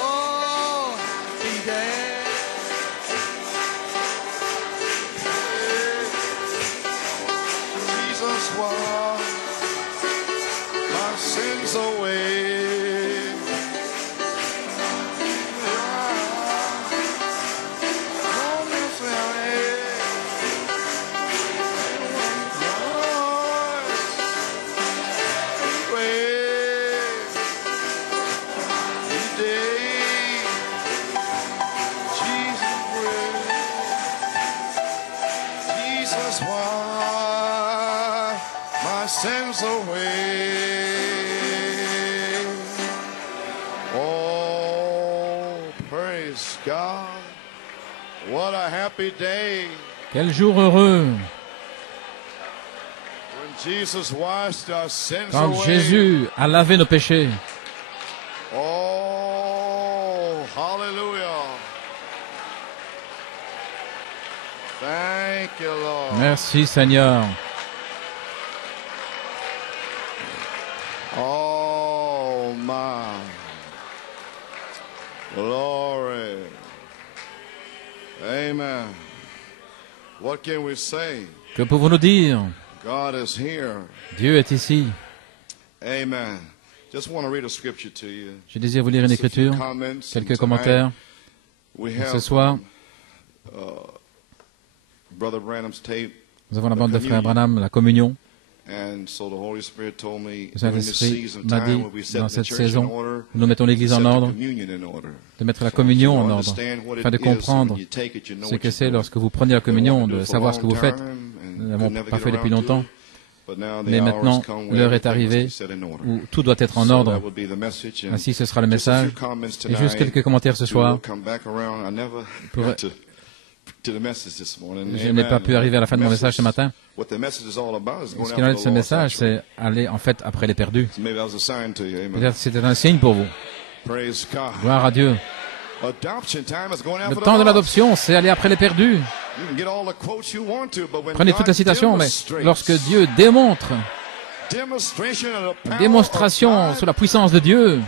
Oh, happy day. Jesus washed my sins away. Sins away. Oh, praise God. What a happy day. Quel jour heureux When Jesus washed our sins quand away. Jésus a lavé nos péchés. Oh, hallelujah. Thank you, Lord. Merci Seigneur. Oh, my. Glory. Amen. What can we say? Que pouvons-nous dire? God is here. Dieu est ici. Amen. Just want to read a scripture to you. Je désire vous lire une écriture, quelques commentaires. Ce soir, Brother Branham's tape. nous avons la bande de Frère Branham, la communion. And so the Holy Spirit told me, Le Saint-Esprit m'a dit, dans cette saison, nous mettons l'Église en ordre, de mettre la communion en ordre, afin de comprendre ce que c'est lorsque vous prenez la communion, de savoir ce que vous faites. Nous n'avons pas fait depuis longtemps, mais maintenant, l'heure est arrivée où tout doit être en ordre. Ainsi, ce sera le message. Et juste quelques commentaires ce soir. Je n'ai pas pu arriver à la fin de mon message ce matin. Ce qu'il en est de ce message, c'est aller en fait après les perdus. Peut-être c'était un signe pour vous. Gloire à Dieu. Le temps de l'adoption, c'est aller après les perdus. Prenez toute la citation, mais lorsque Dieu démontre, une démonstration sur la puissance de Dieu.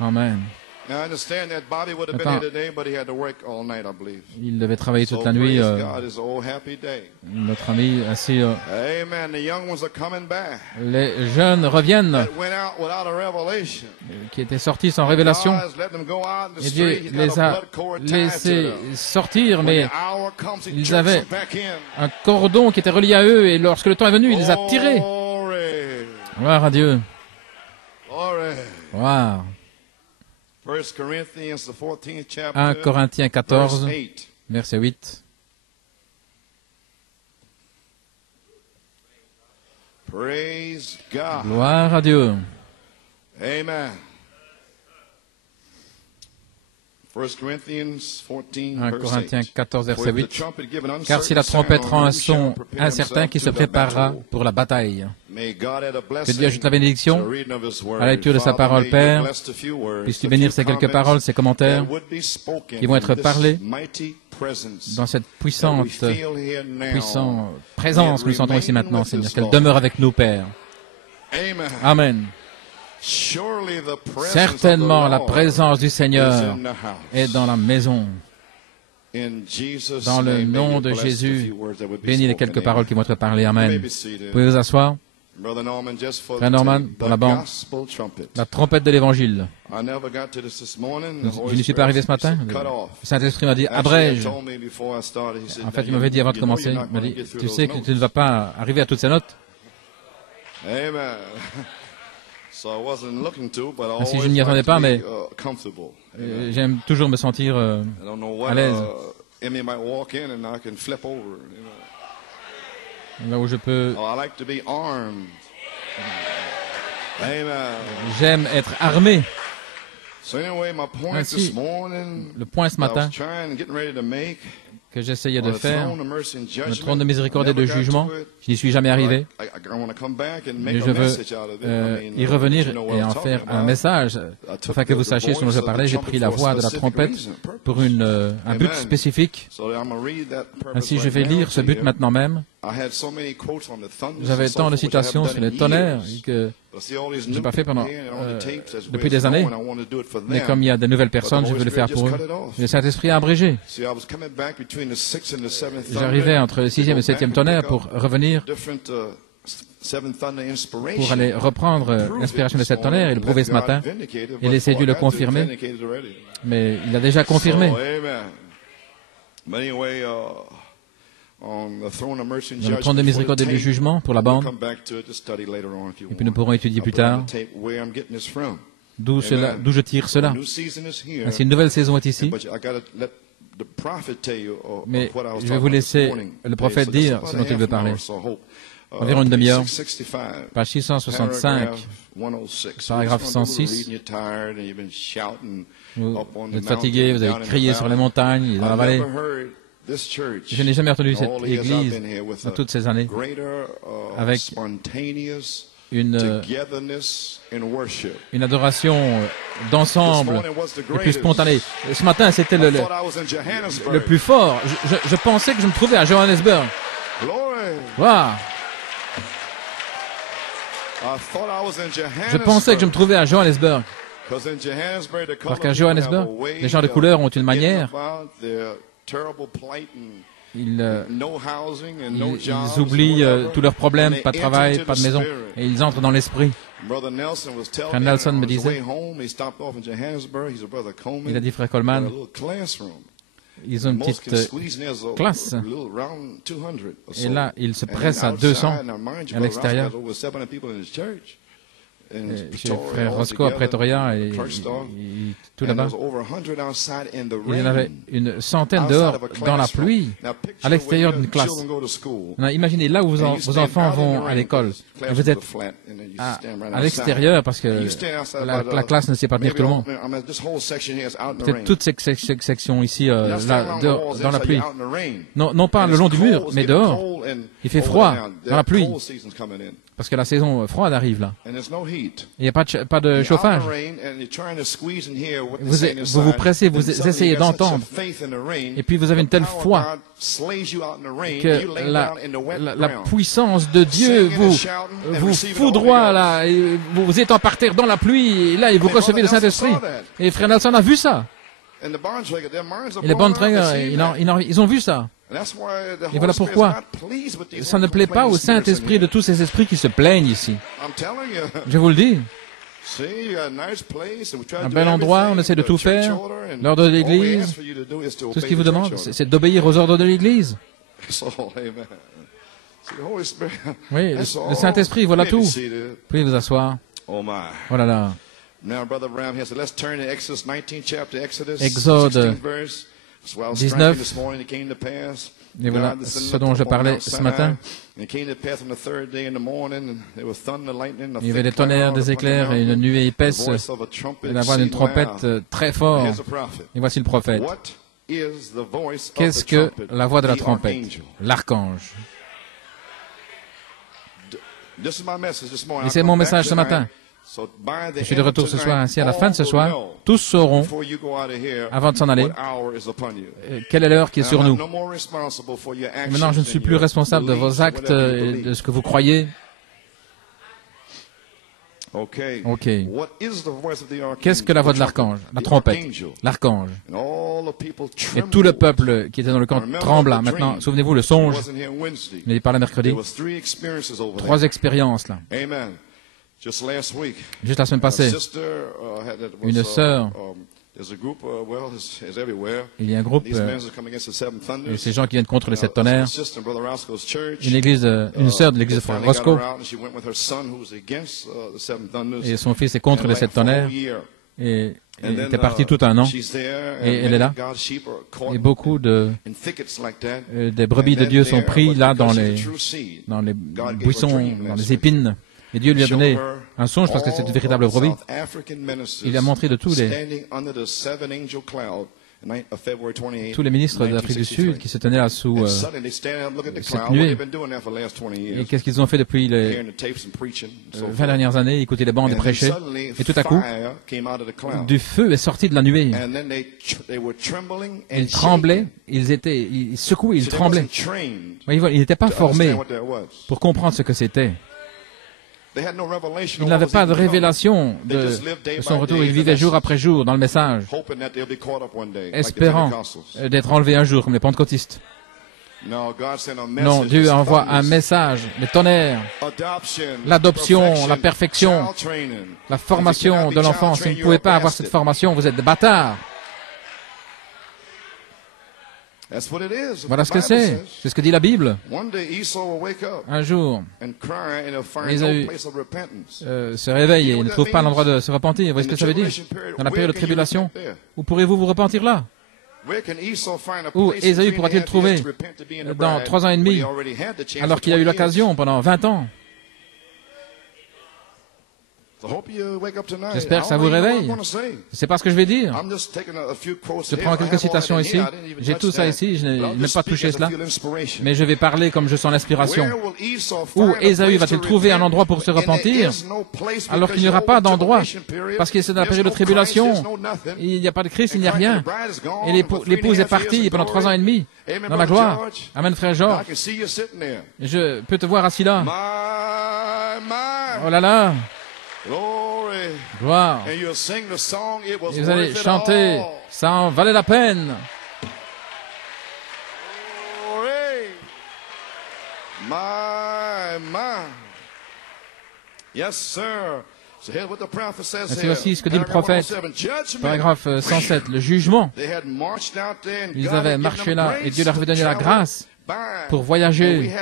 Amen. Attends. Il devait travailler toute la nuit. Notre ami ainsi. Les jeunes reviennent, qui étaient sortis sans révélation. Et Dieu les a laissés sortir, mais ils avaient un cordon qui était relié à eux, et lorsque le temps est venu, il les a tirés. Gloire à Dieu. Gloire. 1 Corinthiens 14, verset 8. Gloire à Dieu. Amen. 1 Corinthiens 14, verset 8. Car si la trompette rend un son incertain, qui se préparera pour la bataille. Que Dieu ajoute la bénédiction à la lecture de sa parole, Père. Puisses-tu bénir ces quelques paroles, ces commentaires qui vont être parlés dans cette puissante présence que nous sentons ici maintenant, Seigneur. Qu'elle demeure avec nous, Père. Amen. Certainement, la présence du Seigneur est dans la maison. Dans le nom de Jésus, bénis les quelques paroles qui vont être parlées. Amen. Vous pouvez vous asseoir. Frère Norman, pour la bande, la trompette de l'Évangile. Je n'y suis pas arrivé ce matin. Le Saint-Esprit m'a dit, abrège. En fait, il m'avait dit avant de commencer, il m'a dit, tu sais que tu ne vas pas arriver à toutes ces notes. Ainsi, je n'y attendais pas, mais j'aime toujours me sentir à l'aise. Là où je peux... J'aime être armé. Ainsi, le point ce matin que j'essayais de faire, le trône de miséricorde et de jugement, je n'y suis jamais arrivé. Mais je veux y revenir et en faire un message, afin que vous sachiez ce dont je parlais. J'ai pris la voix de la trompette pour un but spécifique. Ainsi, je vais lire ce but maintenant même. J'avais tant de citations sur les tonnerres que Je n'ai pas fait depuis des années, mais comme il y a de nouvelles personnes, je veux le faire pour eux. Le Saint-Esprit a abrégé. J'arrivais entre le 6e et 7e tonnerre pour revenir, pour aller reprendre l'inspiration de 7 tonnerres et le prouver ce matin. Et laisser Dieu le confirmer, mais il a déjà confirmé. Dans le trône de miséricorde et du jugement pour la bande, et puis nous pourrons étudier plus tard d'où je tire cela. Ainsi, une nouvelle saison est ici, mais je vais vous laisser le prophète dire ce dont il veut parler. Environ une demi-heure, page 665, paragraphe 106. Vous êtes fatigué, vous avez crié sur les montagnes, dans la vallée. Je n'ai jamais entendu cette église dans toutes ces années avec une adoration d'ensemble le plus spontanée. Ce matin, c'était le plus fort. Je pensais que je me trouvais à Johannesburg. Wow. Je pensais que je me trouvais à Johannesburg. Parce qu'à Johannesburg, les gens de couleur ont une manière. Ils oublient tous leurs problèmes, pas de travail, pas de maison, et ils entrent dans l'esprit. Frère Nelson me disait, il a dit, frère Coleman, ils ont une petite classe, et là, ils se pressent à 200 à l'extérieur. Chez frère Roscoe à Pretoria et tout là-bas. Il y en avait une centaine dehors dans la pluie, à l'extérieur d'une classe. Imaginez là où vos enfants vont à l'école. Et vous êtes à l'extérieur parce que la classe ne sait pas tenir tout le monde. Peut-être toute cette section ici, là, dehors, dans la pluie. Non pas le long du mur, mais dehors. Il fait froid dans la pluie. Parce que la saison froide arrive là. Il n'y a pas de chauffage. Vous vous pressez, vous essayez d'entendre. Et puis vous avez une telle foi que la puissance de Dieu vous foudroie là. Et vous êtes en parterre dans la pluie et là, et vous recevez le Saint-Esprit. Et frère Nelson a vu ça. Et les Bontrager, ils ont vu ça. Et voilà pourquoi ça ne plaît pas au Saint-Esprit de tous ces esprits qui se plaignent ici. Je vous le dis. Un bel endroit, on essaie de tout faire. L'ordre de l'Église, tout ce qu'il vous demande, c'est d'obéir aux ordres de l'Église. Oui, le Saint-Esprit, voilà tout. Puis vous asseoir. Oh là là. Exode 19. Et voilà ce dont je parlais ce matin. Il y avait des tonnerres, des éclairs et une nuée épaisse et la voix d'une trompette très forte. Et voici le prophète. Qu'est-ce que la voix de la trompette? L'archange. Et c'est mon message ce matin. Je suis de retour ce soir, ainsi à la fin de ce soir, tous sauront, avant de s'en aller, quelle est l'heure qui est sur nous. Maintenant, je ne suis plus responsable de vos actes et de ce que vous croyez. Ok. Qu'est-ce que la voix de l'archange? La trompette. L'archange. Et tout le peuple qui était dans le camp trembla. Maintenant, souvenez-vous, le songe. Il n'est pas là mercredi. 3 expériences là. Juste la semaine passée, une sœur, il y a un groupe, et ces gens qui viennent contre les 7 tonnerres, une sœur de l'église de frère Roscoe, et son fils est contre les 7 tonnerres, et elle était partie tout un an, et elle est là. Et beaucoup des brebis de Dieu sont pris là dans les buissons, dans les épines. Et Dieu lui a donné un songe parce que c'est une véritable brebis. Il a montré de tous les ministres d'Afrique du Sud qui se tenaient là sous cette nuée. Et qu'est-ce qu'ils ont fait depuis les 20 dernières années? Écouter les bandes et prêcher. Et tout à coup, du feu est sorti de la nuée. Ils tremblaient, ils secouaient, ils tremblaient. Ils n'étaient pas formés pour comprendre ce que c'était. Ils n'avaient pas de révélation de son retour. Ils vivaient jour après jour dans le message, espérant d'être enlevés un jour comme les pentecôtistes. Non, Dieu envoie un message, le tonnerre, l'adoption, la perfection, la formation de l'enfant. Si vous ne pouvez pas avoir cette formation, vous êtes des bâtards. Voilà ce que c'est. C'est ce que dit la Bible. Un jour, Ésaü se réveille et ne trouve pas l'endroit de se repentir. Vous voyez ce que ça veut dire? Dans la période de tribulation, où pourrez-vous vous repentir là? Où Ésaü pourra-t-il trouver dans 3 ans et demi, alors qu'il a eu l'occasion pendant 20 ans? J'espère que ça vous réveille. Je ne sais pas ce que je vais dire. Je prends quelques citations ici. J'ai tout ça ici. Je n'ai même pas touché cela. Mais je vais parler comme je sens l'inspiration. Où Ésaü va-t-il trouver un endroit pour se repentir, alors qu'il n'y aura pas d'endroit, parce que c'est dans la période de tribulation. Il n'y a pas de Christ, il n'y a rien. Et l'épouse est partie pendant 3 ans et demi dans la gloire. Amen, frère Georges. Je peux te voir assis là. Oh là là. Gloire. Et vous allez chanter, ça en valait la peine. C'est aussi ce que dit le prophète, paragraphe 107, le jugement. Ils avaient marché là et Dieu leur avait donné la grâce pour voyager.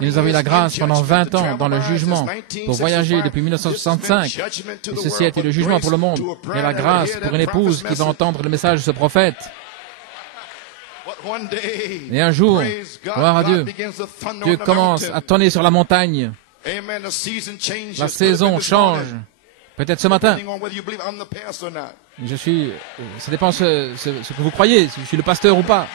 Et nous avons eu la grâce pendant 20 ans dans le jugement pour voyager depuis 1965. Et ceci a été le jugement pour le monde. Et la grâce pour une épouse qui va entendre le message de ce prophète. Et un jour, gloire à Dieu, Dieu commence à tonner sur la montagne. La saison change. Peut-être ce matin. Ça dépend ce que vous croyez, si je suis le pasteur ou pas.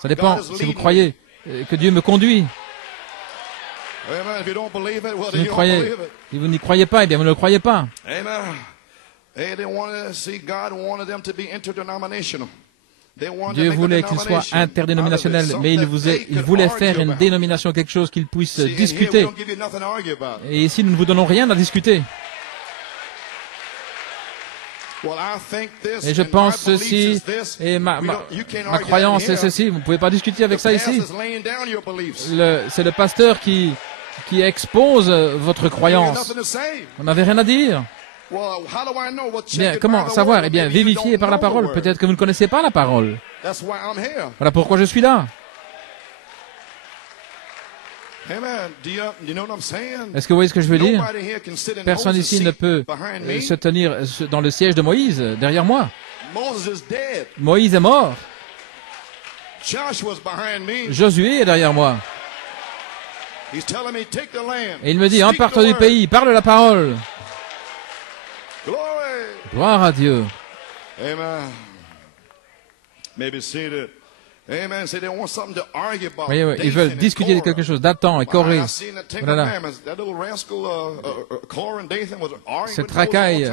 Ça dépend si vous croyez que Dieu me conduit. Si vous n'y croyez pas, eh bien vous ne le croyez pas. Dieu voulait qu'il soit interdénominationnel, mais il voulait faire une dénomination, quelque chose qu'il puisse discuter. Et ici, nous ne vous donnons rien à discuter. Et je pense ceci, et ma croyance est ceci. Vous ne pouvez pas discuter avec ça ici. C'est le pasteur qui expose votre croyance. On n'avait rien à dire. Bien, comment savoir? Eh bien, vérifiez par la parole. Peut-être que vous ne connaissez pas la parole. Voilà pourquoi je suis là. Est-ce que vous voyez ce que je veux dire? Personne ici ne peut se tenir dans le siège de Moïse, derrière moi. Moïse est mort. Josué est derrière moi. Et il me dit, empare-toi du pays, parle la parole. Gloire à Dieu. Oui, ils veulent discuter de quelque chose. Dathan et Corée. Voilà. Cette racaille,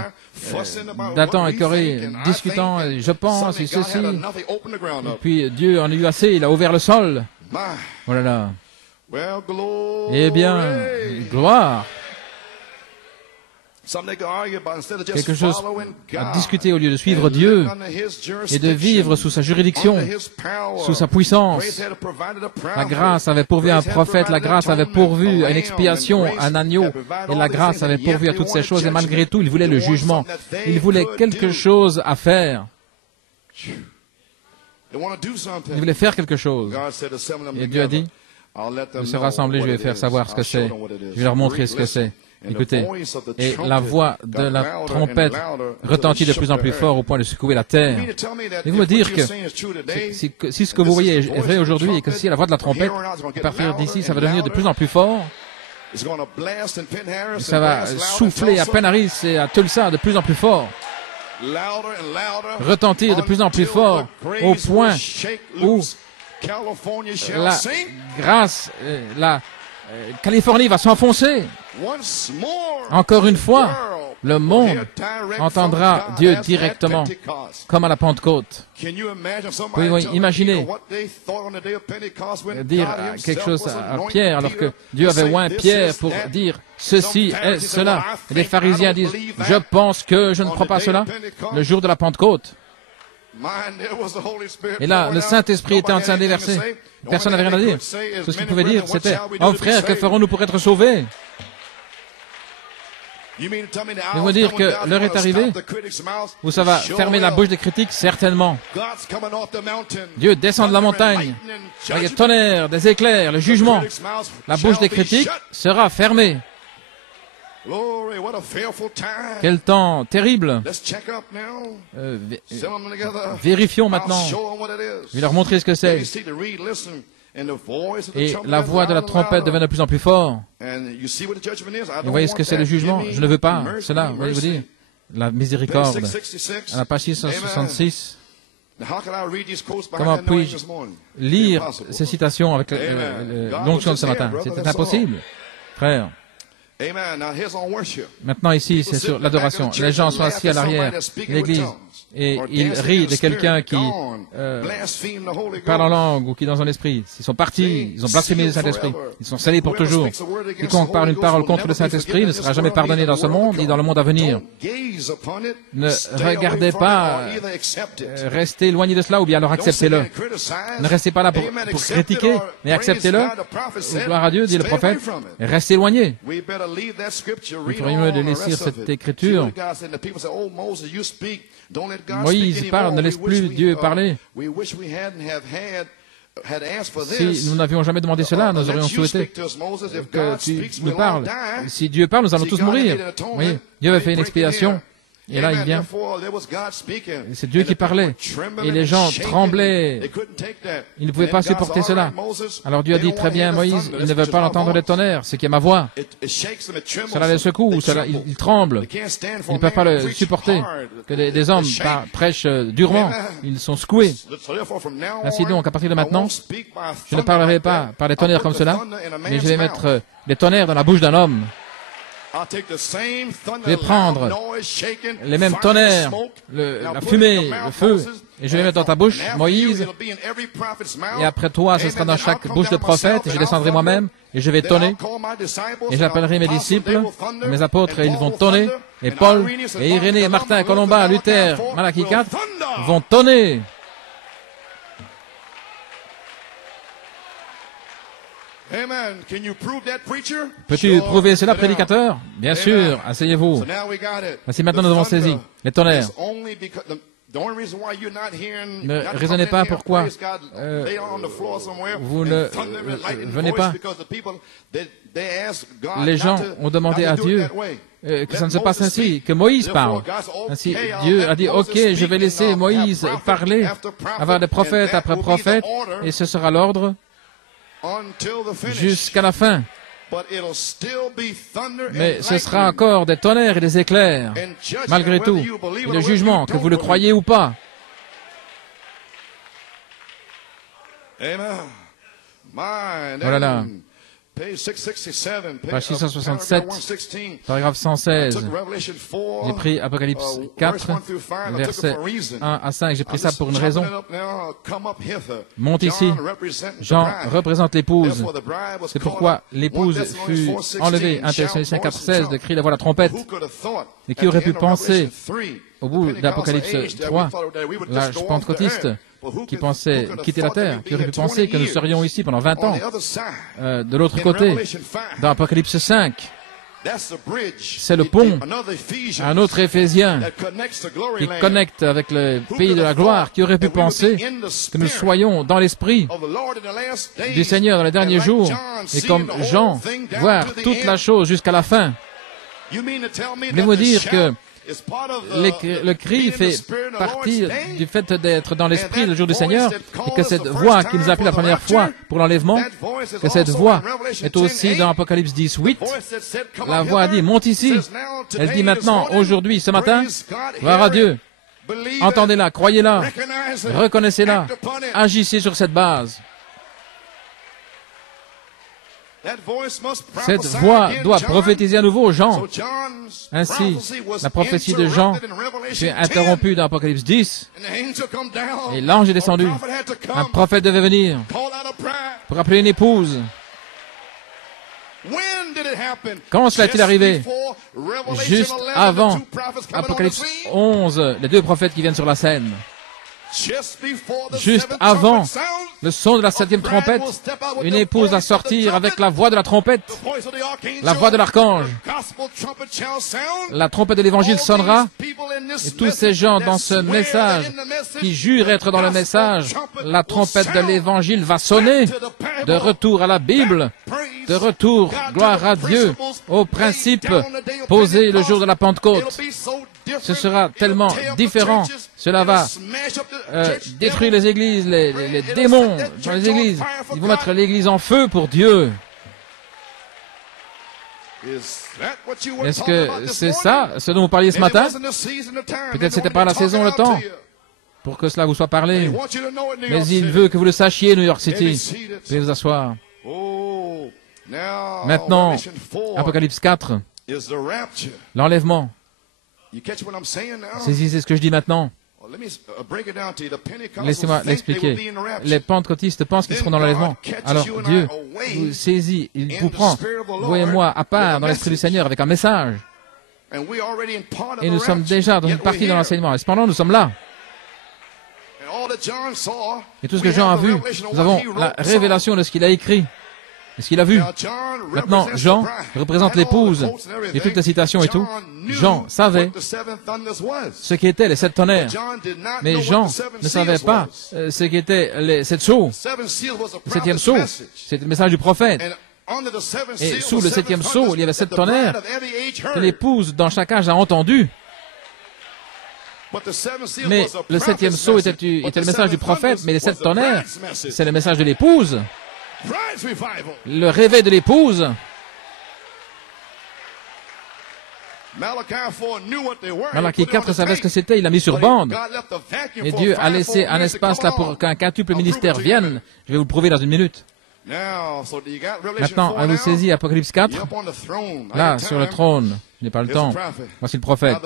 Dathan et Corée, discutant, je pense, et ceci. Et puis Dieu en a eu assez, il a ouvert le sol. Voilà. Eh bien, gloire. Quelque chose à discuter au lieu de suivre Dieu et de vivre sous sa juridiction, sous sa puissance. La grâce avait pourvu un prophète, la grâce avait pourvu à une expiation, un agneau, et la grâce avait pourvu à toutes ces choses, et malgré tout, il voulait le jugement. Il voulait quelque chose à faire. Il voulait faire quelque chose. Et Dieu a dit, de se rassembler, je vais faire savoir ce que c'est. Je vais leur montrer ce que c'est. Écoutez, et la voix de la trompette retentit de plus en plus fort au point de secouer la terre. Et vous me dire que si ce que vous voyez est vrai aujourd'hui et que si la voix de la trompette, à partir d'ici, ça va devenir de plus en plus fort, ça va souffler à Penaris et à Tulsa de plus en plus fort, retentir de plus en plus fort au point où la grâce, la Californie va s'enfoncer. Encore une fois, le monde entendra Dieu directement, comme à la Pentecôte. Pouvez-vous imaginer dire quelque chose à Pierre, alors que Dieu avait oint Pierre pour dire ceci est cela. Et les pharisiens disent, je pense que je ne crois pas cela, le jour de la Pentecôte. Et là, le Saint-Esprit était en train de déverser. Personne n'avait rien à dire. Tout ce qu'il pouvait dire, c'était, oh frère, que ferons-nous pour être sauvés? Il veut dire que l'heure est arrivée où ça va fermer la bouche des critiques, certainement. Dieu descend de la montagne avec des tonnerres, des éclairs, le jugement. La bouche des critiques sera fermée. Quel temps terrible. Vérifions maintenant. Je vais leur montrer ce que c'est. Et la voix de la trompette devient de plus en plus forte. Et vous voyez ce que c'est le jugement? Je ne veux pas cela, voyez-vous dire. La miséricorde. À la page 666. Comment puis-je lire ces citations avec l'onction de ce matin? C'est impossible, frère. Maintenant ici, c'est sur l'adoration. Les gens sont assis à l'arrière de l'église et ils rient de quelqu'un qui parle en langue ou qui est dans un esprit. Ils sont partis, ils ont blasphémé le Saint-Esprit. Ils sont scellés pour toujours. Quiconque parle une parole contre le Saint-Esprit ne sera jamais pardonné dans ce monde ni dans le monde à venir. Ne regardez pas, restez éloignés de cela ou bien alors acceptez-le. Ne restez pas là pour critiquer, mais acceptez-le. Gloire à Dieu, dit le prophète, et restez éloignés. Il ferait mieux de laisser cette écriture. Moïse parle, ne laisse plus Dieu parler. Si nous n'avions jamais demandé cela, nous aurions souhaité que tu nous parles. Si Dieu parle, nous allons tous mourir. Oui, Dieu avait fait une expiation. Et là, il vient. C'est Dieu qui parlait. Et les gens tremblaient. Ils ne pouvaient pas supporter cela. Alors Dieu a dit, très bien, Moïse, ils ne veulent pas entendre les tonnerres, c'est qui est ma voix. Cela les secoue, ils tremblent. Ils ne peuvent pas le supporter. Que des hommes prêchent durement. Ils sont secoués. Ainsi donc, à partir de maintenant, je ne parlerai pas par des tonnerres comme cela, mais je vais mettre des tonnerres dans la bouche d'un homme. Je vais prendre les mêmes tonnerres, la fumée, le feu, et je vais mettre dans ta bouche, Moïse, et après toi, ce sera dans chaque bouche de prophète, et je descendrai moi-même, et je vais tonner, et j'appellerai mes disciples, mes apôtres, et ils vont tonner, et Paul, et Irénée, Martin, Colomba, Luther, Malachie 4, vont tonner. Peux-tu prouver cela, prédicateur? Bien sûr, asseyez-vous. Voici maintenant nous avons saisi les tonnerres. Ne raisonnez pas pourquoi vous ne venez pas. Les gens ont demandé à Dieu que ça ne se passe ainsi, que Moïse parle. Ainsi, Dieu a dit, ok, je vais laisser Moïse parler, avoir des prophètes après prophètes, et ce sera l'ordre jusqu'à la fin. Mais ce sera encore des tonnerres et des éclairs, malgré tout. Et le jugement, que vous le croyez ou pas. Voilà là. Page 667, paragraphe 116. J'ai pris Apocalypse 4, versets 1 à 5. J'ai pris ça pour une raison. Monte ici. Jean représente l'épouse. C'est pourquoi l'épouse fut enlevée. 1 Thessaloniciens 4, 16, de crier la voix de la trompette. Et qui aurait pu penser, au bout d'Apocalypse 3, la pentecôtiste, qui pensait quitter la terre, qui aurait pu penser que nous serions ici pendant 20 ans, de l'autre côté, dans Apocalypse 5. C'est le pont, un autre Éphésien, qui connecte avec le pays de la gloire, qui aurait pu penser que nous soyons dans l'esprit du Seigneur dans les derniers jours, et comme Jean, voir toute la chose jusqu'à la fin. Voulez-vous dire que le cri fait partie du fait d'être dans l'esprit le jour du Seigneur, et que cette voix qui nous a appelé la première fois pour l'enlèvement, que cette voix est aussi dans Apocalypse 10, 8. La voix a dit, monte ici. Elle dit maintenant, aujourd'hui, ce matin, gloire à Dieu. Entendez-la, croyez-la, reconnaissez-la, agissez sur cette base. Cette voix doit prophétiser à nouveau aux gens. Ainsi, la prophétie de Jean fut interrompue dans Apocalypse 10, et l'ange est descendu. Un prophète devait venir pour appeler une épouse. Quand cela est-il arrivé? Juste avant Apocalypse 11, les deux prophètes qui viennent sur la scène. Juste avant le son de la 7e trompette, une épouse va sortir avec la voix de la trompette, la voix de l'archange. La trompette de l'évangile sonnera, et tous ces gens dans ce message qui jurent être dans le message, la trompette de l'évangile va sonner. De retour à la Bible, de retour, gloire à Dieu, aux principes posés le jour de la Pentecôte. Ce sera tellement différent. Cela va détruire les églises, les démons dans les églises. Ils vont mettre l'église en feu pour Dieu. Est-ce que c'est ça, ce dont vous parliez ce matin? Peut-être c'était pas la saison, le temps, pour que cela vous soit parlé. Mais il veut que vous le sachiez, New York City. Veuillez vous asseoir. Maintenant, Apocalypse 4, l'enlèvement. Saisissez ce que je dis maintenant. Laissez-moi l'expliquer. Les pentecôtistes pensent qu'ils seront dans l'enlèvement. Alors Dieu vous saisit, il vous prend, vous et moi, à part dans l'Esprit du Seigneur avec un message. Et nous sommes déjà dans une partie de l'enseignement. Et cependant, nous sommes là. Et tout ce que Jean a vu, nous avons la révélation de ce qu'il a écrit. Et ce qu'il a vu. Maintenant, Jean représente l'épouse et toutes les citations et tout. Jean savait ce qu'étaient les 7 tonnerres. Mais Jean ne savait pas ce qu'étaient les 7 sceaux. Le 7e sceau, c'était le message du prophète. Et sous le 7e sceau, il y avait 7 tonnerres que l'épouse dans chaque âge a entendu. Mais le 7e sceau était le message du prophète, mais les 7 tonnerres, c'est le message de l'épouse. Le réveil de l'épouse. Malachie 4 savait ce que c'était, il l'a mis sur bande. Et Dieu a laissé un espace là pour qu'un quintuple ministère vienne. Je vais vous le prouver dans une minute. Maintenant, avez-vous saisi Apocalypse 4? Là, sur le trône. Je n'ai pas le temps. Voici le prophète.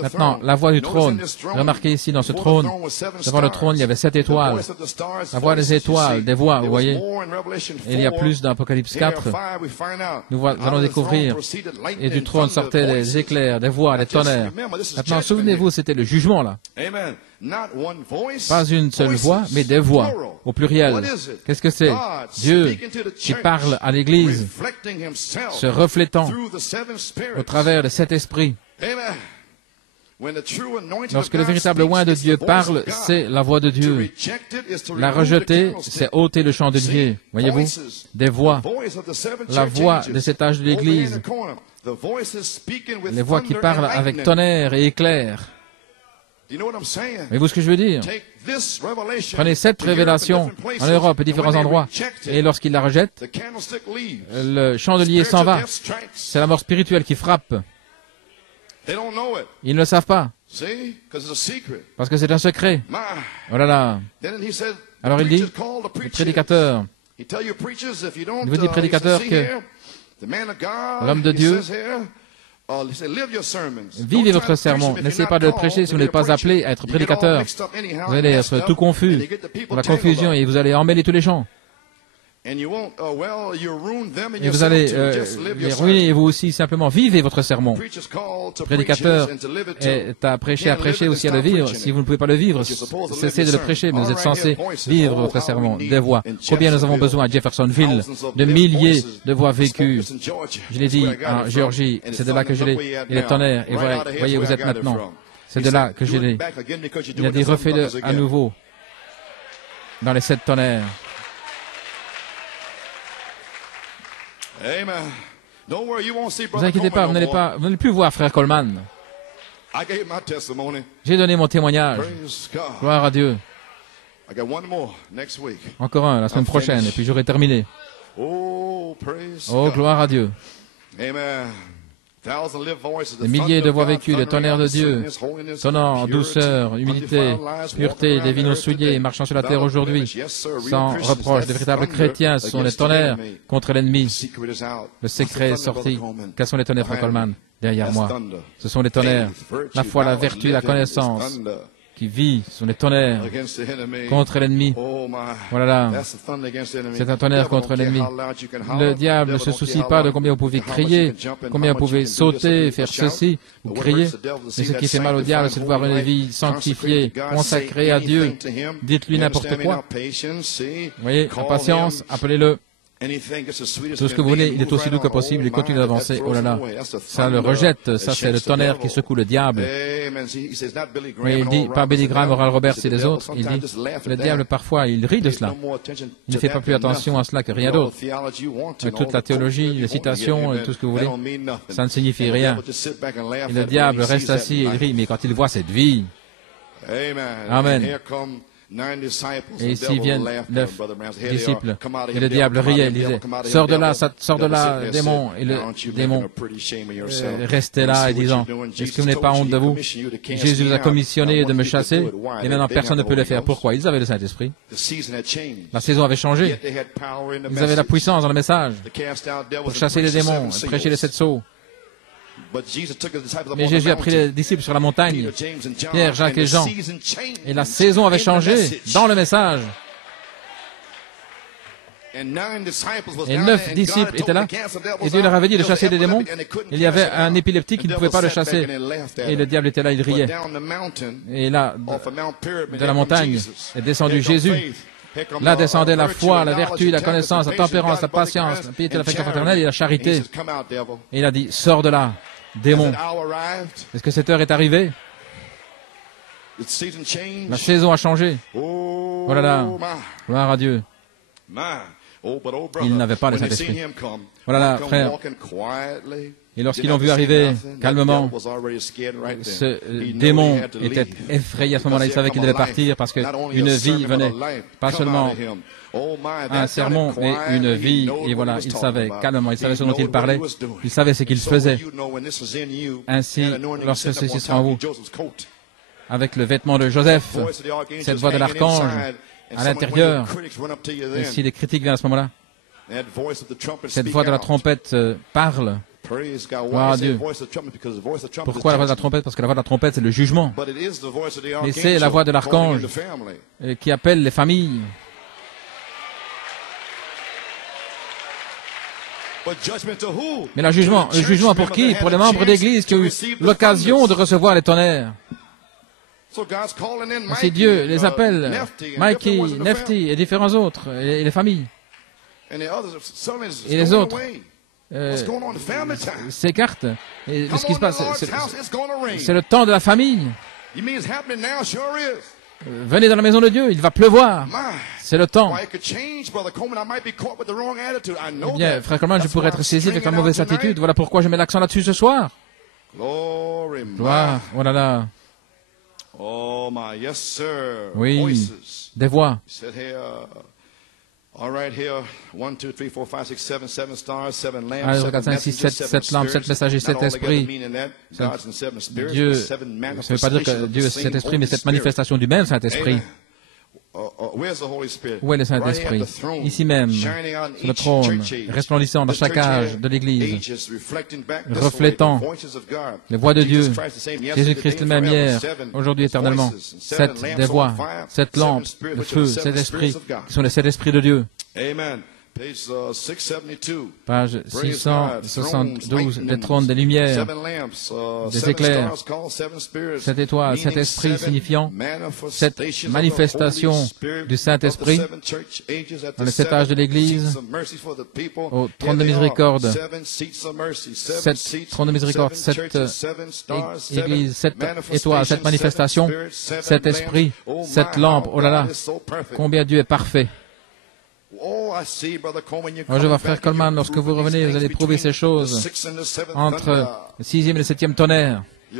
Maintenant, la voix du trône. Remarquez ici, dans ce trône, devant le trône, il y avait 7 étoiles. La voix des étoiles, des voix, vous voyez. Et il y a plus dans Apocalypse 4. Nous allons découvrir. Et du trône sortaient des éclairs, des voix, des tonnerres. Maintenant, souvenez-vous, c'était le jugement, là. Pas une seule voix, mais des voix, au pluriel. Qu'est-ce que c'est? Dieu qui parle à l'Église, se reflétant au travers de cet esprit. Lorsque le véritable oint de Dieu parle, c'est la voix de Dieu. La rejeter, c'est ôter le chant de Dieu. Voyez-vous? Des voix. La voix de cet âge de l'Église. Les voix qui parlent avec tonnerre et éclair. Voyez-vous ce que je veux dire? Prenez cette révélation en Europe et différents endroits, et lorsqu'ils la rejettent, le chandelier s'en va. C'est la mort spirituelle qui frappe. Ils ne le savent pas, parce que c'est un secret. Oh là là. Alors il dit, le prédicateur, il vous dit, prédicateur, que l'homme de Dieu, vivez votre sermon. N'essayez pas de le prêcher si vous n'êtes pas appelé à être prédicateur. Vous allez être tout confus, dans la confusion, et vous allez emmêler tous les gens. Et vous allez les ruiner, et vous aussi, simplement, vivez votre sermon. Le prédicateur est à prêcher aussi à le vivre. Si vous ne pouvez pas le vivre, cessez de le prêcher, mais vous êtes censé vivre votre sermon. Des voix. Combien nous avons besoin à Jeffersonville de milliers de voix vécues. Je l'ai dit en Géorgie, c'est de là que je l'ai. Et les tonnerres, et voyez, vous êtes maintenant. C'est de là que je l'ai. Il a dit, refais-le à nouveau dans les 7 tonnerres. Ne vous inquiétez pas, vous n'allez plus voir frère Coleman. J'ai donné mon témoignage. Gloire à Dieu. Encore un la semaine prochaine, et puis j'aurai terminé. Oh, gloire à Dieu. Des milliers de voix vécues, le tonnerre de Dieu, sonnant, douceur, humilité, pureté, des vinos souillés, marchant sur la terre aujourd'hui, sans reproche. De véritables chrétiens sont les tonnerres contre l'ennemi. Le secret est sorti. Quels sont les tonnerres, Frank Coleman? Derrière moi. Ce sont les tonnerres. La foi, la vertu, la connaissance qui vit sont les tonnerres contre l'ennemi. Voilà. C'est un tonnerre contre l'ennemi. Le diable ne se soucie pas de combien vous pouvez crier, combien vous pouvez sauter, faire ceci, ou crier. Mais ce qui fait mal au diable, c'est de voir une vie sanctifiée, consacrée à Dieu. Dites-lui n'importe quoi. Vous voyez, en patience, appelez-le. Tout ce que vous voulez, il est aussi doux que possible, il continue d'avancer. Oh là là, ça le rejette, ça c'est le tonnerre qui secoue le diable. Mais il dit, pas Billy Graham, Oral Roberts et les autres, il dit, le diable parfois, il rit de cela. Il ne fait pas plus attention à cela que rien d'autre. Mais toute la théologie, les citations, et tout ce que vous voulez, ça ne signifie rien. Et le diable reste assis et il rit, mais quand il voit cette vie, Amen. Et ici viennent 9 disciples. Et le diable riait, il disait, sors de là, démon. Et le démon restait là et disant, est-ce que vous n'avez pas honte de vous? Jésus vous a commissionné de me chasser et maintenant personne ne peut le faire. Pourquoi? Ils avaient le Saint-Esprit. La saison avait changé. Ils avaient la puissance dans le message pour chasser les démons, prêcher les 7 sceaux. Mais Jésus a pris les disciples sur la montagne, Pierre, Jacques et Jean, et la saison avait changé dans le message. Et 9 disciples étaient là, et Dieu leur avait dit de chasser des démons. Il y avait un épileptique qui ne pouvait pas le chasser, et le diable était là, il riait. Et là, de la montagne, est descendu Jésus. Là descendait la foi, la vertu, la connaissance, la tempérance, la patience, la piété, l'affection fraternelle et la charité. Et il a dit, sors de là, démon. Est-ce que cette heure est arrivée? La saison a changé. Oh là là, gloire à Dieu. Il n'avait pas le Saint-Esprit. Voilà là, frère. Et lorsqu'ils l'ont vu arriver calmement, ce démon était effrayé à ce moment-là. Il savait qu'il devait partir parce qu'une vie venait. Pas seulement un sermon, mais une vie. Et voilà, il savait calmement, il savait ce dont il parlait. Il savait ce qu'il faisait. Ainsi, lorsque ceci sera en vous, avec le vêtement de Joseph, cette voix de l'archange à l'intérieur, et si les critiques viennent à ce moment-là, cette voix de la trompette parle. Gloire à Dieu. Pourquoi la voix de la trompette? Parce que la voix de la trompette, c'est le jugement. Mais c'est la voix de l'archange qui appelle les familles. Mais le jugement pour qui? Pour les membres d'église qui ont eu l'occasion de recevoir les tonnerres. Si Dieu les appelle, Mikey, Nefti et différents autres, et les familles. Et les autres s'écartent. Et ce qui se passe, c'est le temps de la famille. Venez dans la maison de Dieu, il va pleuvoir. C'est le temps. Eh bien, frère Coleman, je pourrais être saisi avec la mauvaise attitude. Voilà pourquoi je mets l'accent là-dessus ce soir. Gloire, oh là là. Oui, des voix. Alors, 4, 5, 6, 7 lampes, 7 messagers, 7 esprits. Dieu, ça ne veut pas dire que Dieu est cet esprit, mais cette manifestation du même Saint-Esprit. Où est le Saint-Esprit? Ici même, sur le trône, resplendissant dans chaque âge de l'Église, reflétant les voix de Dieu. Jésus-Christ le même hier, aujourd'hui éternellement. 7 des voix, 7 lampes, le feu, 7 esprits, qui sont les 7 esprits de Dieu. Page 672, les trônes des lumières, des éclairs, 7 étoiles, 7 esprits signifiant cette manifestation du Saint-Esprit dans les 7 âges de l'Église, au trône de miséricorde, 7 trônes de miséricorde, 7 églises, 7 étoiles, 7 manifestations, 7 esprits, 7 lampes. Oh là là, combien Dieu est parfait. Alors je vois, frère Coleman, lorsque vous revenez, vous allez prouver ces choses entre le 6e et le 7e tonnerre. Et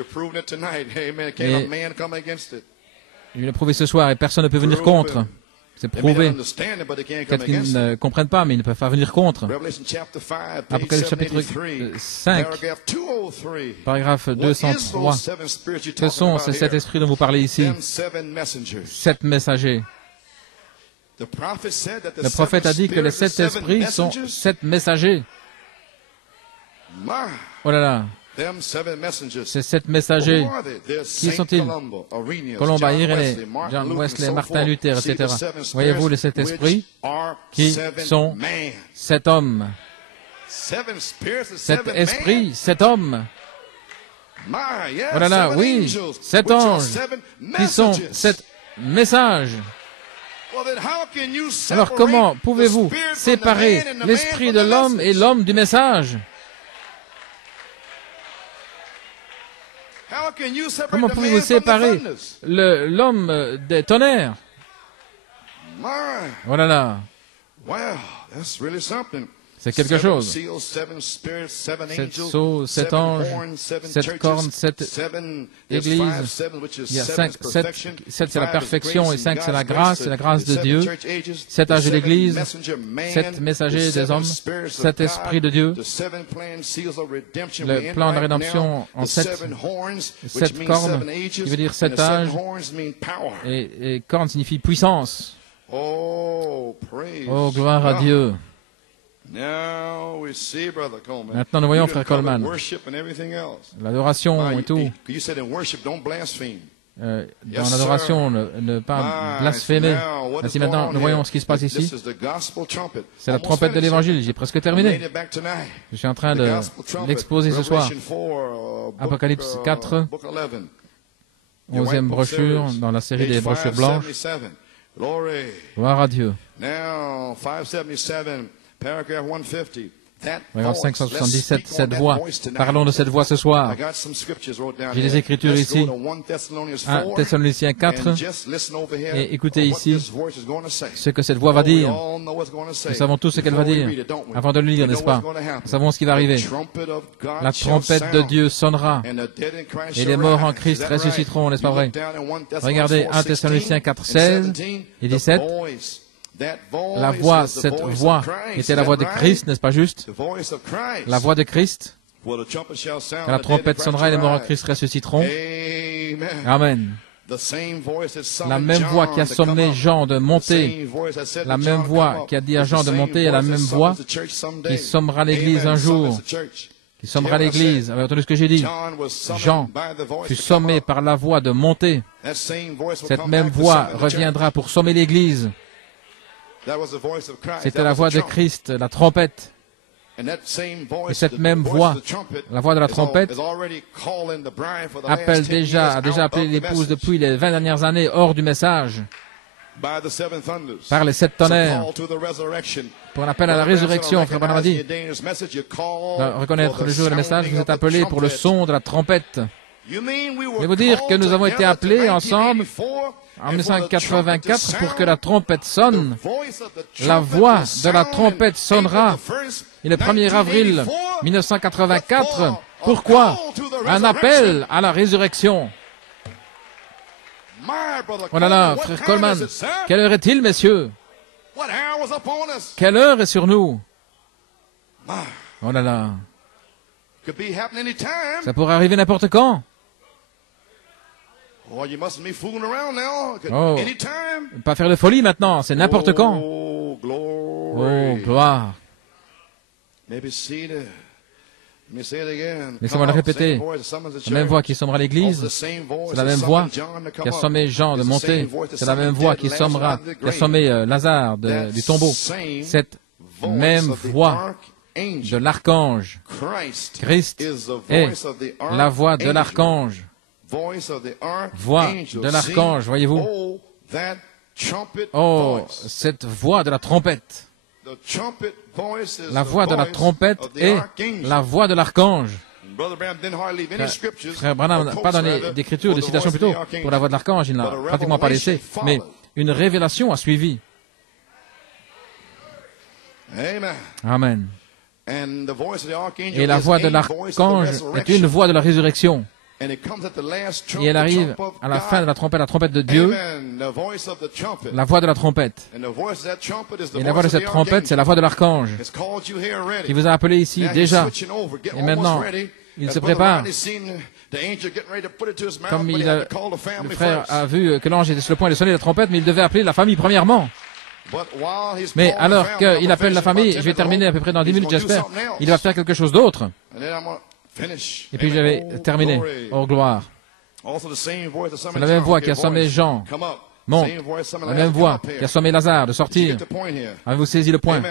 je vais le prouver ce soir et personne ne peut venir contre. C'est prouvé. Peut-être qu'ils ne comprennent pas, mais ils ne peuvent pas venir contre. Apocalypse chapitre 5, paragraphe 203. Ce sont ces 7 esprits dont vous parlez ici. 7 messagers. Le prophète a dit que les 7 esprits sont 7 messagers. Oh là là. Ces 7 messagers, qui sont-ils? Colomba, Irénée, John Wesley, Martin Luther, etc. Voyez-vous les 7 esprits qui sont 7 hommes? 7 esprits, 7 hommes. Oh là là, oui, 7 anges qui sont 7 messages. Alors comment pouvez-vous séparer l'esprit de l'homme et l'homme du message? Comment pouvez-vous séparer l'homme des tonnerres? Oh là là, c'est quelque chose. 7 sceaux, 7 anges, 7 cornes, 7 églises. Il y a 7 c'est la perfection et 5 c'est la grâce de Dieu. 7 âges de l'église, 7 messagers des hommes, 7 esprits de Dieu. Le plan de la rédemption en 7 cornes, qui veut dire 7 âges, et cornes signifie puissance. Oh, gloire à Dieu. Maintenant, nous voyons frère Coleman, l'adoration et tout. Dans l'adoration, ne pas blasphémer. Ainsi maintenant, nous voyons ce qui se passe ici. C'est la trompette de l'évangile. J'ai presque terminé. Je suis en train de l'exposer ce soir. Apocalypse 4, 11e brochure dans la série des brochures blanches. Gloire à Dieu. Voyons 577, cette voix. Parlons de cette voix ce soir. J'ai des écritures ici. 1 Thessaloniciens 4. Et écoutez ici ce que cette voix va dire. Nous savons tous ce qu'elle va dire. Avant de le lire, n'est-ce pas? Nous savons ce qui va arriver. La trompette de Dieu sonnera. Et les morts en Christ ressusciteront, n'est-ce pas vrai? Regardez 1 Thessaloniciens 4, 16 et 17. La voix, cette voix était la voix de Christ, n'est-ce pas juste? La voix de Christ. Quand la trompette sonnera et les morts en Christ ressusciteront. Amen. La même voix qui a sommé Jean de monter, la même voix qui a dit à Jean de monter, est la même voix qui sommera l'Église un jour. Qui sommera l'Église. Avez-vous entendu ce que j'ai dit? Jean fut sommé par la voix de monter. Cette même voix reviendra pour sommer l'Église. C'était la voix de Christ, la trompette. Et cette même voix, la voix de la trompette, a déjà appelé l'épouse depuis les 20 dernières années hors du message, par les 7 tonnerres, pour un appel à la résurrection. Frère Branham a dit, reconnaître le jour et le message, vous êtes appelés pour le son de la trompette. Je vais vous dire que nous avons été appelés ensemble en 1984 pour que la trompette sonne. La voix de la trompette sonnera. Et le 1er avril 1984, pourquoi? Un appel à la résurrection. Oh là là, frère Coleman, quelle heure est-il, messieurs? Quelle heure est sur nous? Oh là là. Ça pourrait arriver n'importe quand. Oh, pas faire de folie maintenant, c'est n'importe quand. Oh, gloire. Laissez-moi le répéter. La même voix qui sommera l'Église, c'est la même voix qui a sommé Jean de monter, c'est la même voix qui a sommé Lazare du tombeau. Cette même voix de l'archange. Christ est la voix de l'archange. Voix de l'archange, voyez-vous? Oh, cette voix de la trompette. La voix de la trompette est la voix de l'archange. Frère Branham n'a pas donné d'écriture, de citation plutôt, pour la voix de l'archange, il n'a pratiquement pas laissé, mais une révélation a suivi. Amen. Et la voix de l'archange est une voix de la résurrection. Et elle arrive à la fin de la trompette de Dieu, la voix de la trompette. Et la voix de cette trompette, c'est la voix de l'archange qui vous a appelé ici déjà. Et maintenant, il se prépare. Comme le frère a vu que l'ange était sur le point de sonner la trompette, mais il devait appeler la famille premièrement. Mais alors qu'il appelle la famille, je vais terminer à peu près dans 10 minutes, j'espère, il va faire quelque chose d'autre. Et puis j'avais terminé. Oh, gloire. C'est la même voix qui a sommé Jean. Monte. La même voix qui a sommé Lazare de sortir. Avez-vous saisi le point?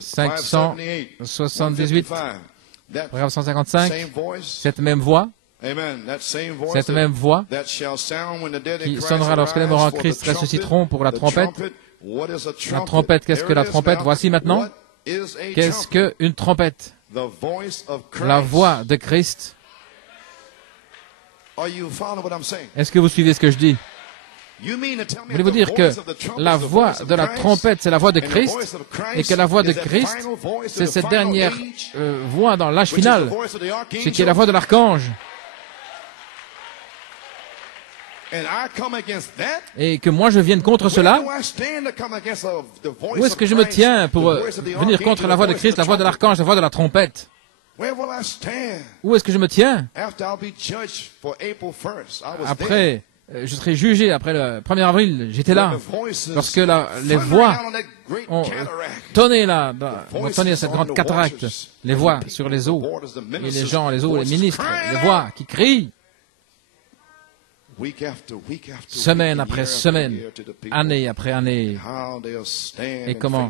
578, paragraphe 155, cette même voix qui sonnera lorsque les morts en Christ ressusciteront pour la trompette. La trompette, qu'est-ce que la trompette? Voici maintenant. Qu'est-ce qu'une trompette? La voix de Christ. Est-ce que vous suivez ce que je dis? Voulez-vous dire que la voix de la trompette, c'est la voix de Christ, et que la voix de Christ, c'est cette dernière voix dans l'âge final, ce qui est la voix de l'archange? Et que moi je vienne contre cela? Où est-ce que je me tiens pour venir contre la voix de Christ, la voie de l'archange, la voix de la trompette? Où est-ce que je me tiens? Après, je serai jugé après le 1er avril. J'étais là lorsque les voix ont tonné là, ont tonné à cette grande cataracte. Les voix sur les eaux, et les gens, les eaux, les ministres, les voix qui crient. Semaine après semaine, année après année, et comment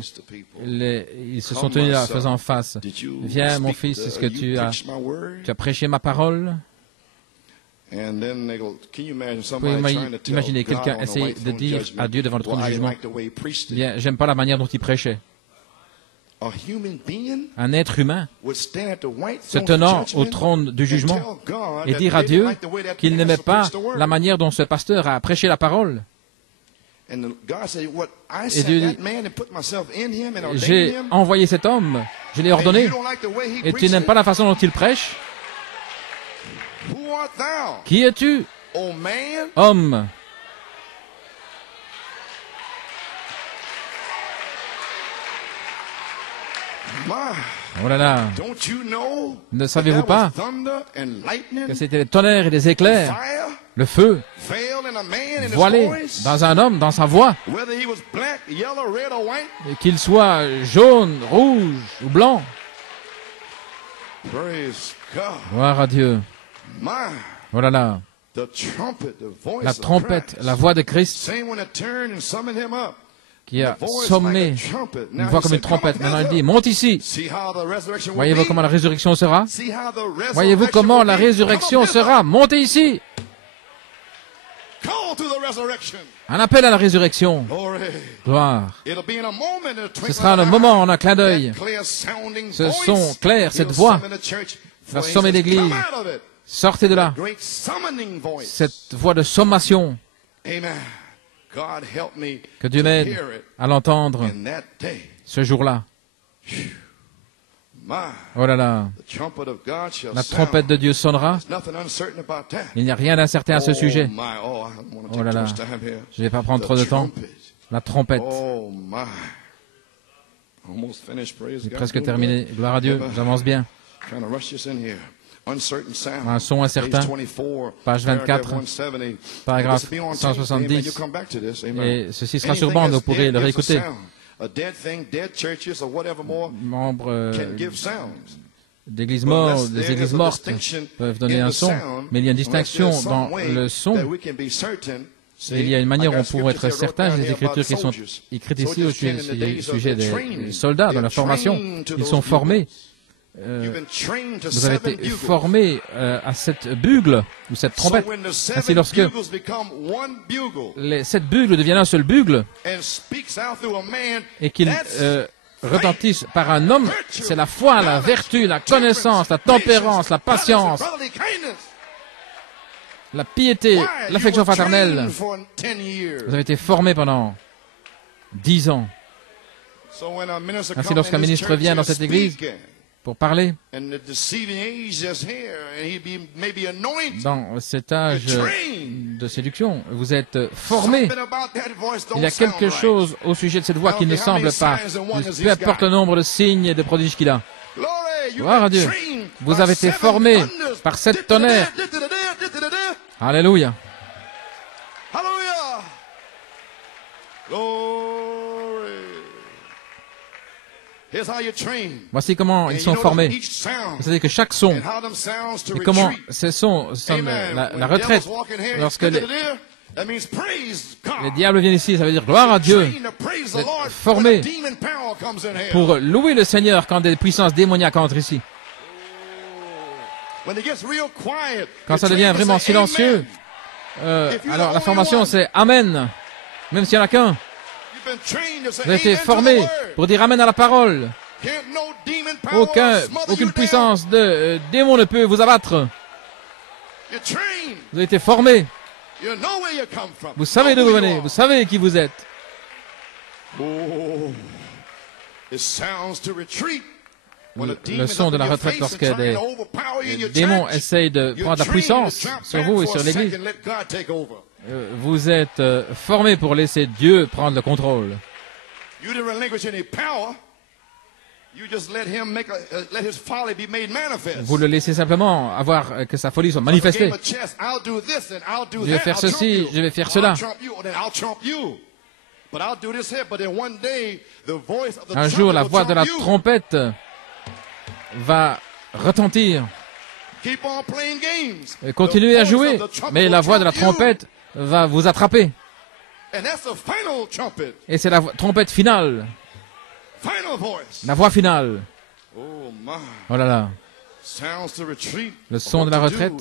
ils se sont tenus là, faisant face. Viens, mon fils, est-ce que tu as prêché ma parole? Vous pouvez imaginer quelqu'un essayer de dire à Dieu devant le trône du jugement, bien, j'aime pas la manière dont il prêchait. Un être humain se tenant au trône du jugement et dire à Dieu qu'il n'aimait pas la manière dont ce pasteur a prêché la parole. Et Dieu dit, j'ai envoyé cet homme, je l'ai ordonné, et tu n'aimes pas la façon dont il prêche? Qui es-tu, homme? Oh là là! Ne savez-vous pas que c'était les tonnerres et les éclairs, le feu, voilé dans un homme, dans sa voix, et qu'il soit jaune, rouge ou blanc? Gloire à Dieu! Oh là là! La trompette, la voix de Christ, qui a sommé une voix comme une trompette. Maintenant, il dit, monte ici. Voyez-vous comment la résurrection sera? Voyez-vous comment la résurrection sera? Montez ici. Un appel à la résurrection. Gloire. Ce sera le moment en un clin d'œil. Ce son clair, cette voix, va sommer l'Église. Sortez de là. Cette voix de sommation. Que Dieu m'aide à l'entendre ce jour-là. Oh là là. La trompette de Dieu sonnera. Il n'y a rien d'incertain à ce sujet. Oh là là. Je ne vais pas prendre trop de temps. La trompette. J'ai presque terminé. Gloire à Dieu. J'avance bien. Un son incertain, page 24, paragraphe 170, et ceci sera sur bande, vous pourrez le réécouter. Membres d'églises mortes, des églises mortes peuvent donner un son, mais il y a une distinction dans le son. Et il y a une manière où on pourrait être certain, les Écritures qui sont écrites ici au sujet des soldats dans la formation, ils sont formés. Vous avez été formé à cette bugle ou cette trompette. Ainsi, lorsque les 7 bugles deviennent un seul bugle et qu'ils retentissent par un homme, c'est la foi, la vertu, la connaissance, la tempérance, la patience, la piété, l'affection fraternelle. Vous avez été formé pendant 10 ans. Ainsi, lorsqu'un ministre vient dans cette église, pour parler. Dans cet âge de séduction, vous êtes formé. Il y a quelque chose au sujet de cette voix qui ne semble pas. Peu importe le nombre de signes et de prodiges qu'il a. Gloire à Dieu. Vous avez été formé par cette tonnerre. Alléluia. Voici comment ils sont formés. Vous savez que chaque son, et comment ces sons sonnent la retraite. Lorsque les diables viennent ici, ça veut dire gloire à Dieu. Vous êtes formés pour louer le Seigneur quand des puissances démoniaques entrent ici. Quand ça devient vraiment silencieux, alors la formation c'est Amen, même s'il n'y en a qu'un. Vous avez été formé pour dire Amen à la parole. Aucune puissance de démon ne peut vous abattre. Vous avez été formé. Vous savez d'où vous venez. Vous savez qui vous êtes. Le son de la retraite lorsque des démons essayent de prendre la puissance sur vous et sur l'Église. Vous êtes formés pour laisser Dieu prendre le contrôle. Vous le laissez simplement avoir que sa folie soit manifestée. Je vais faire ceci, je vais faire cela. Un jour, la voix de la trompette va retentir. Continuez à jouer, mais la voix de la trompette va vous attraper. Et c'est la trompette finale. La voix finale. Oh là là. Le son de la retraite.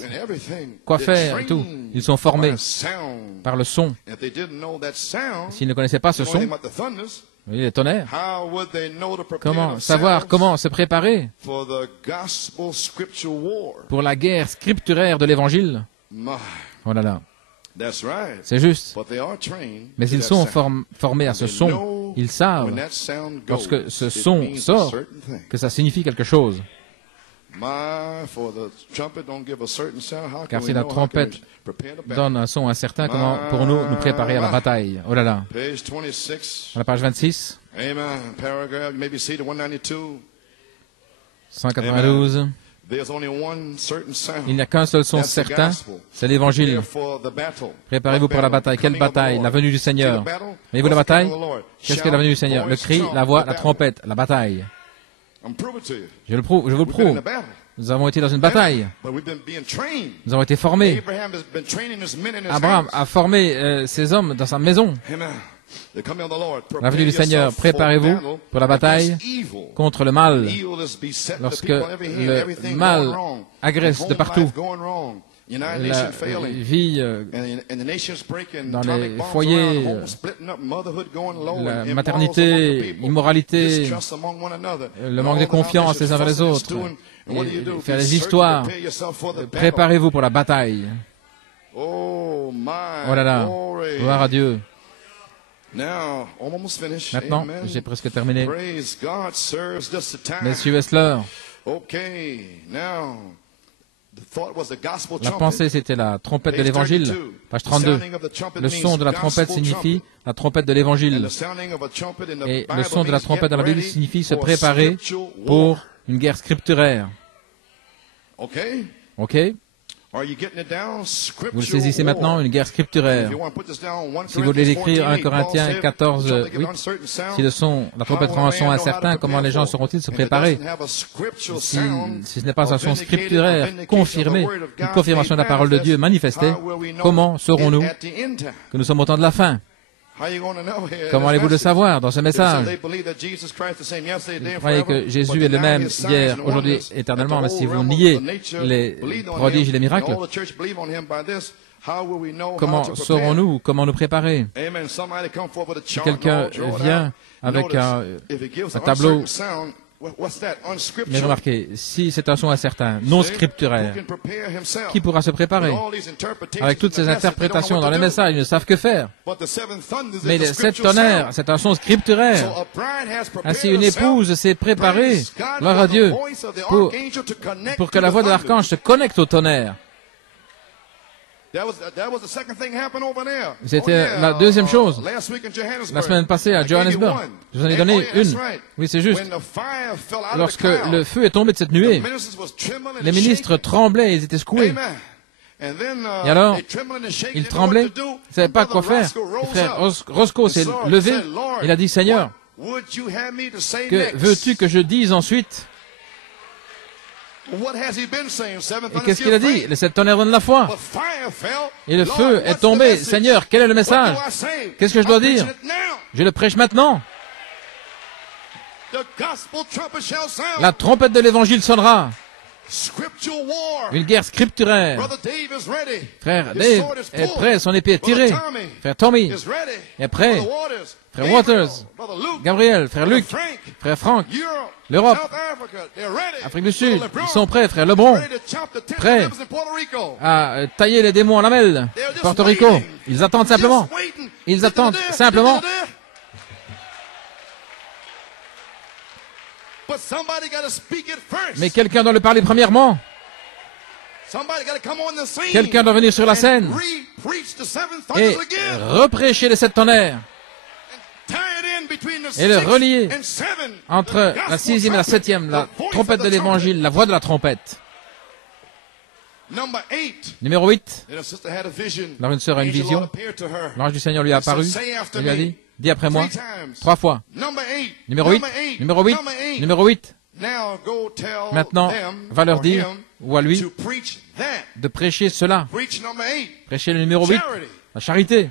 Quoi faire et tout. Ils sont formés par le son. S'ils ne connaissaient pas ce son, oui, les tonnerres. Comment savoir comment se préparer pour la guerre scripturaire de l'Évangile? Oh là là. C'est juste. Mais ils sont formés à ce son. Ils savent, lorsque ce son sort, que ça signifie quelque chose. Car si la trompette donne un son incertain, comment pourrons-nous nous préparer à la bataille? Oh là là. À la page 26. 192. Il n'y a qu'un seul son certain, c'est l'Évangile. Préparez-vous pour la bataille. Quelle bataille? La venue du Seigneur. Voyez-vous la bataille? Qu'est-ce que la venue du Seigneur? Le cri, la voix, la trompette, la bataille. Je vous le prouve. Nous avons été dans une bataille. Nous avons été formés. Abraham a formé ses hommes dans sa maison. La venue du Seigneur, préparez-vous pour la bataille contre le mal. Lorsque le mal agresse de partout, la vie dans les foyers, la maternité, l'immoralité, le manque de confiance les uns vers les autres, et faire des histoires, préparez-vous pour la bataille. Oh là là, gloire à Dieu. Maintenant, j'ai presque terminé. Messieurs, est-ce l'heure? La pensée, c'était la trompette de l'Évangile. Page 32. Le son de la trompette signifie la trompette de l'Évangile. Et le son de la trompette dans la Bible signifie se préparer pour une guerre scripturaire. OK? Vous le saisissez maintenant, une guerre scripturaire. Si vous voulez écrire 1 Corinthiens 14, 8, si la trompette rend un son incertain, comment les gens sauront-ils se préparer? Si ce n'est pas un son scripturaire confirmé, une confirmation de la parole de Dieu manifestée, comment saurons-nous que nous sommes au temps de la fin? Comment allez-vous le savoir dans ce message? Vous croyez que Jésus est le même hier, aujourd'hui, éternellement, mais si vous niez les prodiges et les miracles, comment saurons-nous, comment nous préparer? Si quelqu'un vient avec un tableau Mais remarquez, si c'est un son incertain, non scripturaire, qui pourra se préparer? Avec toutes ces interprétations dans les messages, ils ne savent que faire. Mais les 7 tonnerres, c'est un son scripturaire. Ainsi, une épouse s'est préparée, gloire à Dieu, pour que la voix de l'archange se connecte au tonnerre. C'était la deuxième chose. La semaine passée à Johannesburg, je vous en ai donné une. Oui, c'est juste. Lorsque le feu est tombé de cette nuée, les ministres tremblaient, ils étaient secoués. Et alors, ils tremblaient, ils ne savaient pas quoi faire. Le frère Roscoe s'est levé, il a dit, Seigneur, que veux-tu que je dise ensuite? Et qu'est-ce qu'il a dit? Les 7 tonnerres donnent la foi. Et le feu est tombé. Seigneur, quel est le message? Qu'est-ce que je dois dire? Je le prêche maintenant. La trompette de l'évangile sonnera. Une guerre scripturaire. Frère Dave est prêt, son épée est tirée. Frère Tommy est prêt. Frère Waters, Gabriel, frère Luc, frère Frank, l'Europe, Afrique du Sud, ils sont prêts, frère Lebron, prêts à tailler les démons en lamelles. Porto Rico, ils attendent simplement. Ils attendent simplement. Mais quelqu'un doit le parler premièrement. Quelqu'un doit venir sur la scène et reprêcher les 7 tonnerres et le relier entre la 6e et la 7e, la trompette de l'évangile, la voix de la trompette. Numéro 8. Alors une sœur a une vision. L'ange du Seigneur lui a apparu. Il lui a dit, dis après moi, 3 fois. Numéro 8, numéro 8, numéro 8. Maintenant, va leur dire, ou à lui, de prêcher cela. Prêcher le numéro 8, la charité,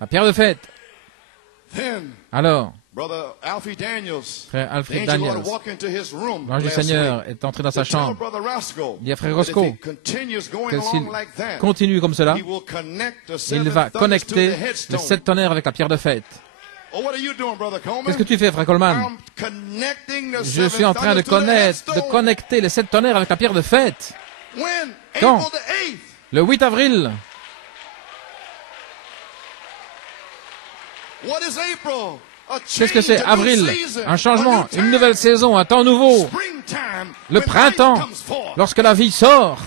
la pierre de fête. Alors, frère Alfred Daniels, l'ange du Seigneur est entré dans sa chambre. Il dit à frère Roscoe que s'il continue comme cela, il va connecter les 7 tonnerres avec la pierre de fête. Qu'est-ce que tu fais, frère Coleman? Je suis en train de connecter les 7 tonnerres avec la pierre de fête. Quand? Le 8 avril. Qu'est-ce que c'est? Avril, un changement, une nouvelle saison, un temps nouveau. Le printemps, lorsque la vie sort.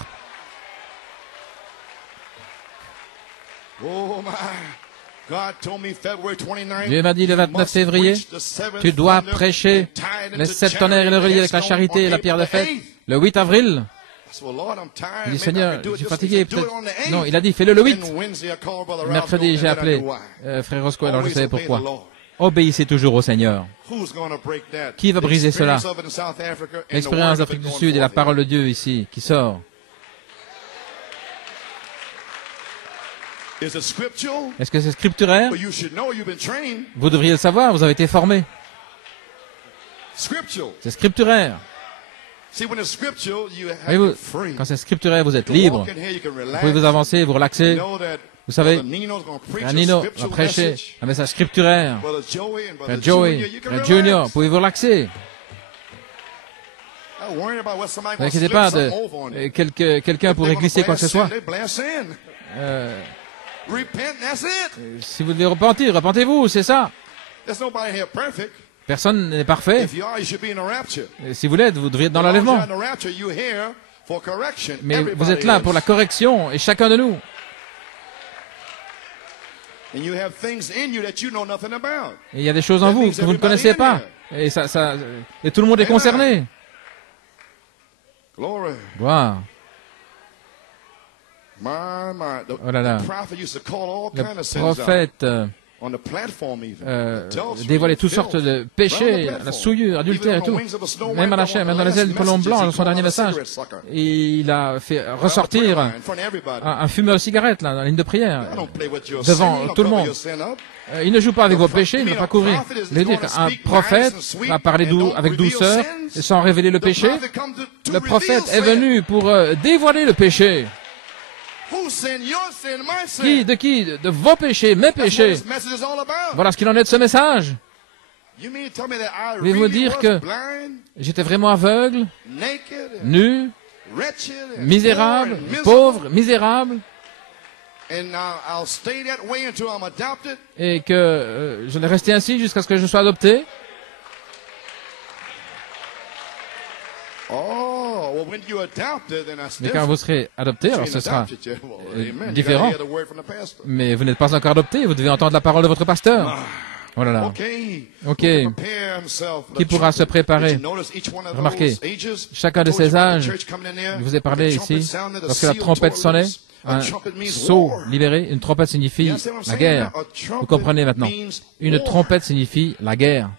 Dieu m'a dit le 29 février, tu dois prêcher les 7 tonnerres et le relier avec la charité et la pierre de fête. Le 8 avril, il dit, Seigneur, je suis fatigué. Non, il a dit, fais-le le 8. Mercredi, j'ai appelé frère Roscoe, alors je savais pourquoi. Obéissez toujours au Seigneur. Qui va briser cela? L'expérience d'Afrique du Sud et la parole de Dieu ici, qui sort. Est-ce que c'est scripturaire? Vous devriez le savoir, vous avez été formé. C'est scripturaire. Voyez-vous, quand c'est scripturaire, vous êtes libre. Vous pouvez vous avancer, vous relaxer. Vous savez, frère Nino va prêcher un message scripturaire. Frère Joey, frère Junior, vous pouvez vous relaxer. Ne vous inquiétez pas, quelqu'un pourrait glisser quoi que ce soit. Si vous devez repentir, repentez-vous, c'est ça. Personne n'est parfait. Si vous l'êtes, vous devriez être dans l'enlèvement. Mais vous êtes là pour la correction, et chacun de nous. Et il y a des choses en vous que vous ne connaissez pas. Et, et tout le monde est concerné. Gloire. Oh là là. Le prophète dévoilait toutes sortes de péchés, la souillure, adultère et tout. Même à la chair, même dans les ailes du colombe blanc, dans son dernier message. Et il a fait ressortir un fumeur de cigarette, là, dans la ligne de prière, devant tout le monde. Il ne joue pas avec vos péchés, il ne va pas couvrir. Je veux dire qu'un prophète va parler avec douceur, et sans révéler le péché. Le prophète est venu pour dévoiler le péché. Qui? De vos péchés, mes péchés. Voilà ce qu'il en est de ce message. Voulez-vous dire que j'étais vraiment aveugle, nu, misérable, pauvre, misérable, et que je vais rester ainsi jusqu'à ce que je sois adopté? Mais quand vous serez adopté, alors ce sera différent. Mais vous n'êtes pas encore adopté, vous devez entendre la parole de votre pasteur. Oh là là. Ok. Qui pourra se préparer? Remarquez, chacun de ces âges, je vous ai parlé ici, lorsque la trompette sonnait, un sceau libéré, une trompette signifie la guerre. Vous comprenez maintenant? Une trompette signifie la guerre.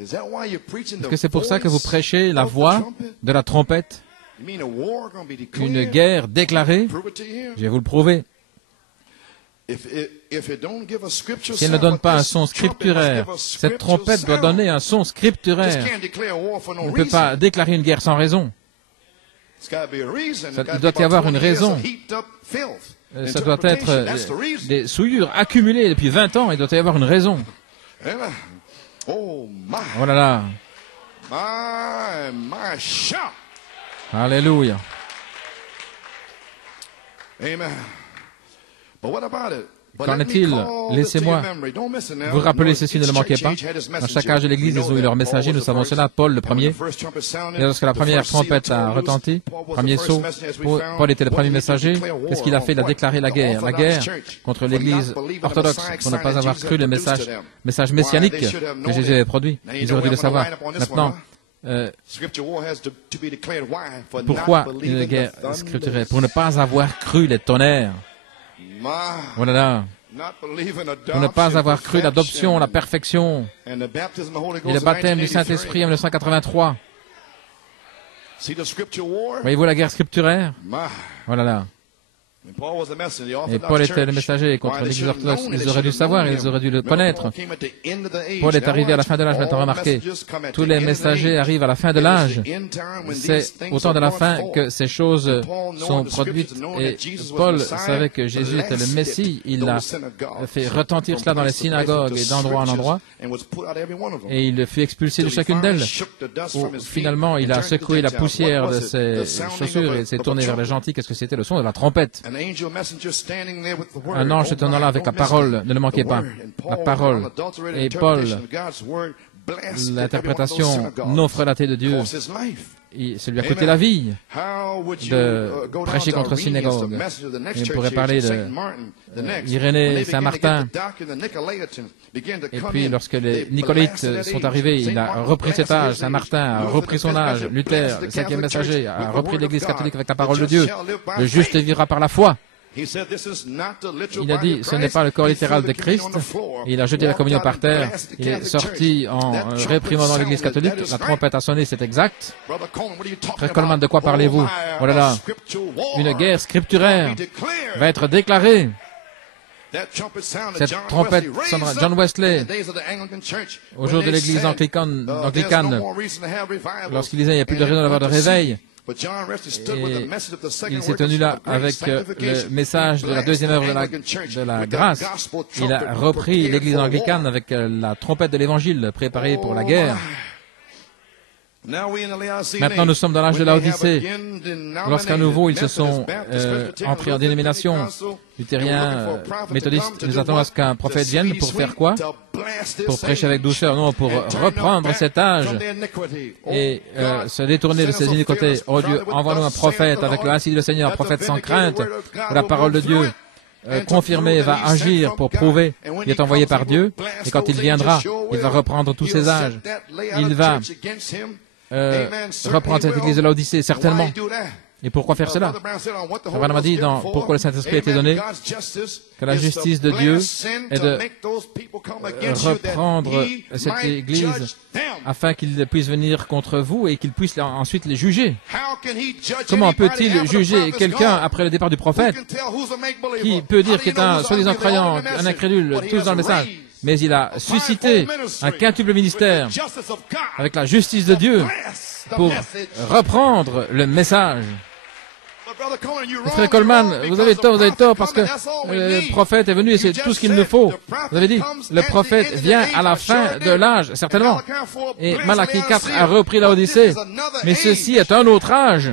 Est-ce que c'est pour ça que vous prêchez la voix de la trompette? Une guerre déclarée? Je vais vous le prouver. Si elle ne donne pas un son scripturaire, cette trompette doit donner un son scripturaire. On ne peut pas déclarer une guerre sans raison. Il doit y avoir une raison. Ça doit être des souillures accumulées depuis 20 ans. Il doit y avoir une raison. Oh là là. Alléluia. Amen. Qu'en est-il? Laissez-moi vous rappeler ceci, ne le manquez pas. À chaque âge de l'Église, ils ont eu leur messager, nous savons cela. Paul, le premier. Et lorsque la première trompette a retenti, premier sceau, Paul était le premier messager. Qu'est-ce qu'il a fait? Il a déclaré la guerre. La guerre contre l'Église orthodoxe, pour ne pas avoir cru le message messianique que Jésus avait produit. Ils auraient dû le savoir. Maintenant, pourquoi une guerre scripturaire? Pour ne pas avoir cru les tonnerres. Voilà. Pour ne pas avoir cru l'adoption, la perfection et le baptême du Saint-Esprit en 1983. Voyez-vous la guerre scripturaire? Voilà. Et Paul était le messager contre l'Église orthodoxe. Ils auraient dû savoir, ils auraient dû le connaître. Paul est arrivé à la fin de l'âge. Maintenant, remarquez, tous les messagers arrivent à la fin de l'âge. C'est au temps de la fin que ces choses sont produites. Et Paul savait que Jésus était le Messie. Il a fait retentir cela dans les synagogues et d'endroit en endroit. Et il fut expulsé de chacune d'elles. Finalement, il a secoué la poussière de ses chaussures et s'est tourné vers les gentils. Qu'est-ce que c'était? Le son de la trompette. Un ange se tenant là avec la parole, ne le manquez pas, la parole. Et Paul, l'interprétation non frelatée de Dieu, ça lui a coûté la vie de prêcher contre synagogue. Et on pourrait parler d'Irénée, Saint-Martin. Et puis, lorsque les Nicolaïtes sont arrivés, il a repris cet âge. Saint-Martin a repris son âge. Luther, le 5e messager, a repris l'Église catholique avec la parole de Dieu. Le juste vivra par la foi. Il a dit, ce n'est pas le corps littéral de Christ. Et il a jeté la communion par terre. Il est sorti en réprimandant l'Église catholique. La trompette a sonné, c'est exact. Frère Coleman, de quoi parlez-vous? Voilà là. Une guerre scripturaire va être déclarée. Cette trompette sonnera. John Wesley, au jour de l'Église anglicane, lorsqu'il disait il n'y a plus de raison d'avoir de réveil, il s'est tenu là avec le message de la deuxième œuvre de la grâce. Il a repris l'Église anglicane avec la trompette de l'Évangile préparée pour la guerre. Maintenant, nous sommes dans l'âge de l'Odyssée. Lorsqu'à nouveau, ils se sont entrés en dénomination, luthérien, méthodiste. Nous attendons à ce qu'un prophète vienne pour faire quoi? Pour prêcher avec douceur, non, pour reprendre cet âge et se détourner de ses iniquités. Oh Dieu, envoie-nous un prophète avec le ainsi dit le Seigneur, un prophète sans crainte, où la parole de Dieu confirmée va agir pour prouver qu'il est envoyé par Dieu. Et quand il viendra, il va reprendre tous ses âges. Il va reprendre cette église de l'Odyssée, certainement. Et pourquoi faire cela? Frère Branham a dit dans Pourquoi le Saint-Esprit a été donné que la justice de Dieu est de reprendre cette église afin qu'il puisse venir contre vous et qu'il puisse ensuite les juger. Comment peut-il juger quelqu'un après le départ du prophète qui peut dire qu'il est un soi-disant croyant, un incrédule, tous dans le message? Mais il a suscité un quintuple ministère avec la justice de Dieu pour reprendre le message. Frère Coleman, vous avez tort parce que le prophète est venu et c'est tout ce qu'il nous faut. Vous avez dit, le prophète vient à la fin de l'âge, certainement. Et Malachie 4 a repris la Odyssée. Mais ceci est un autre âge.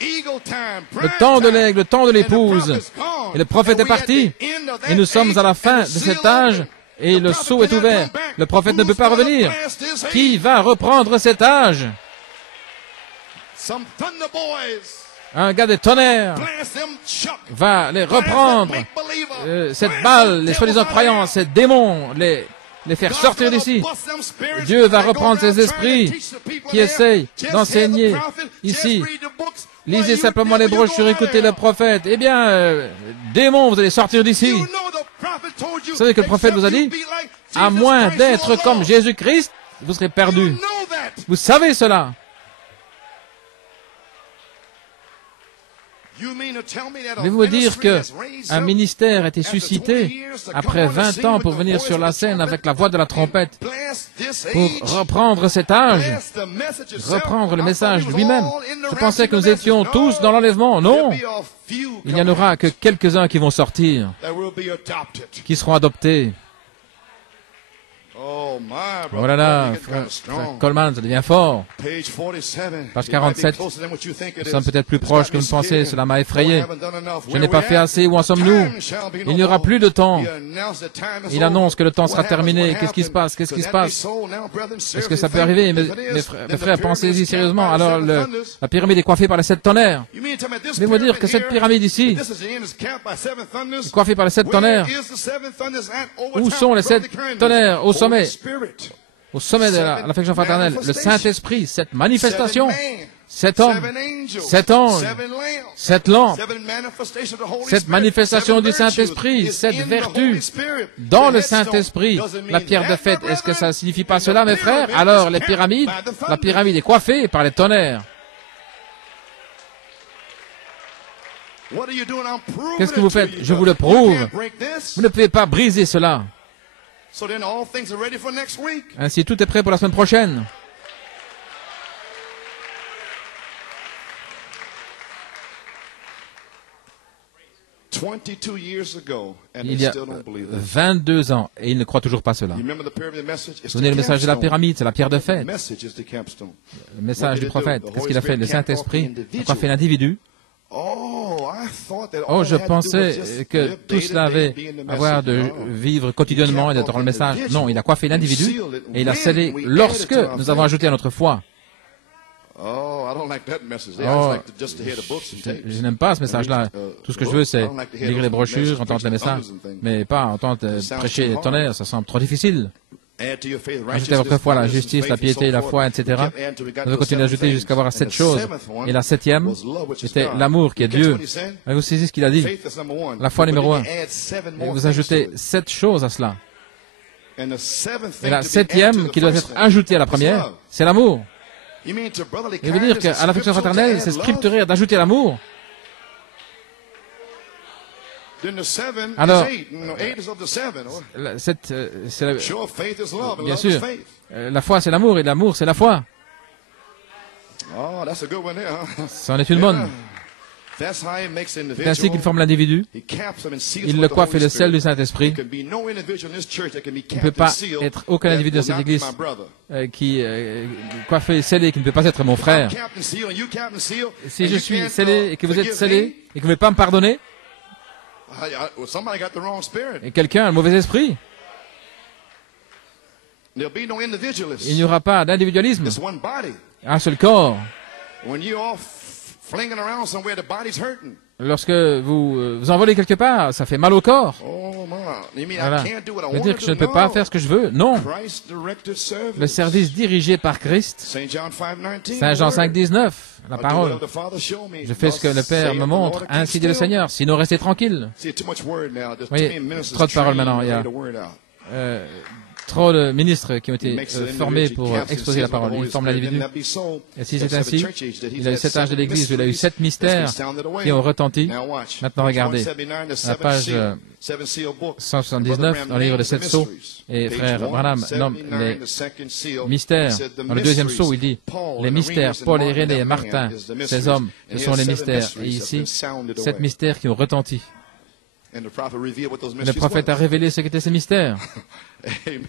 Le temps de l'aigle, le temps de l'épouse. Et le prophète est parti. Et nous sommes à la fin de cet âge. Et le sceau est ouvert. Le prophète ne peut pas revenir. Qui va reprendre cet âge? Un gars des tonnerres va les reprendre. Cette balle, les soi-disant croyants, ces démons, les faire sortir d'ici. Dieu va reprendre ces esprits qui essayent d'enseigner ici. Lisez simplement les brochures, écoutez le prophète. Eh bien, démons, vous allez sortir d'ici. Vous savez que le prophète vous a dit, à moins d'être comme Jésus-Christ, vous serez perdus. Vous savez cela. Voulez-vous me dire qu'un ministère a été suscité après 20 ans pour venir sur la scène avec la voix de la trompette pour reprendre cet âge, reprendre le message lui-même? Je pensais que nous étions tous dans l'enlèvement. Non, il n'y en aura que quelques-uns qui vont sortir, qui seront adoptés. Oh là là, frère Coleman, ça devient fort. Page 47, nous sommes peut-être plus proches que vous pensez, cela m'a effrayé. Je n'ai pas fait assez, où en sommes-nous? Il n'y aura plus de temps. Il annonce que le temps sera terminé. Qu'est-ce qui se passe? Qu'est-ce qui se passe? Est-ce que ça peut arriver? Mes frères, pensez-y sérieusement. Alors, la pyramide est coiffée par les 7 tonnerres. Voulez-vous dire que cette pyramide ici, coiffée par les 7 tonnerres, où sont les 7 tonnerres? Au sommet de l'affection fraternelle, le Saint-Esprit, cette manifestation, 7 hommes, 7 anges, 7 lampes, cette manifestation du Saint-Esprit, cette vertu dans le Saint-Esprit, la pierre de fête. Est-ce que ça ne signifie pas cela, mes frères? Alors, les pyramides, la pyramide est coiffée par les tonnerres. Qu'est-ce que vous faites? Je vous le prouve. Vous ne pouvez pas briser cela. Ainsi, tout est prêt pour la semaine prochaine. Il y a 22 ans, et ils ne croient toujours pas cela. Vous vous souvenez le message de la pyramide, c'est la pierre de fête. Le message du prophète, qu'est-ce qu'il a fait? Le Saint-Esprit a coiffé l'individu. Oh, je pensais que tout cela avait à voir de vivre quotidiennement et d'être dans le message. Non, il a coiffé l'individu et il a scellé lorsque nous avons ajouté à notre foi. Oh, je n'aime pas ce message-là. Tout ce que je veux, c'est lire les brochures, entendre les messages, mais pas entendre prêcher les tonnerres, ça semble trop difficile. Ajoutez à votre foi la justice, la piété, la foi, etc. Vous devez continuer d'ajouter jusqu'à avoir 7 choses. Et la 7e, c'était l'amour qui est Dieu. Vous saisissez ce qu'il a dit. La foi numéro 1. Et vous ajoutez 7 choses à cela. Et la 7e, qui doit être ajoutée à la première, c'est l'amour. Il veut dire qu'à l'affection fraternelle, c'est scripturé d'ajouter l'amour. Alors, bien sûr, la foi c'est l'amour et l'amour c'est la foi. C'en est une bonne. C'est ainsi qu'il forme l'individu. Il le coiffe et le sel du Saint-Esprit. Il ne peut pas être aucun individu dans cette église qui est coiffé et scellé, qui ne peut pas être mon frère. Si je suis scellé et que vous êtes scellé et que vous ne pouvez pas me pardonner, et quelqu'un a un mauvais esprit. Il n'y aura pas d'individualisme. Un seul corps. Lorsque vous vous envolez quelque part, ça fait mal au corps. Voilà. Ça veut dire que je ne peux pas faire ce que je veux. Non. Le service dirigé par Christ. Saint Jean 5,19. La parole. Je fais ce que le Père me montre, ainsi dit le Seigneur. Sinon, restez tranquille. Vous voyez, trop de paroles maintenant. Il y a trop de ministres qui ont été formés pour exposer la parole. Il forme l'individu. Et si c'est ainsi, il a eu 7 âges de l'Église, il a eu 7 mystères qui ont retenti. Maintenant, regardez, à la page 179, dans le livre des 7 sceaux, et frère Branham nomme les mystères. Dans le deuxième sceau, il dit, les mystères, Paul, Irénée et Martin, ces hommes, ce sont les mystères. Et ici, 7 mystères qui ont retenti. Le prophète a révélé ce qu'étaient ces mystères. Et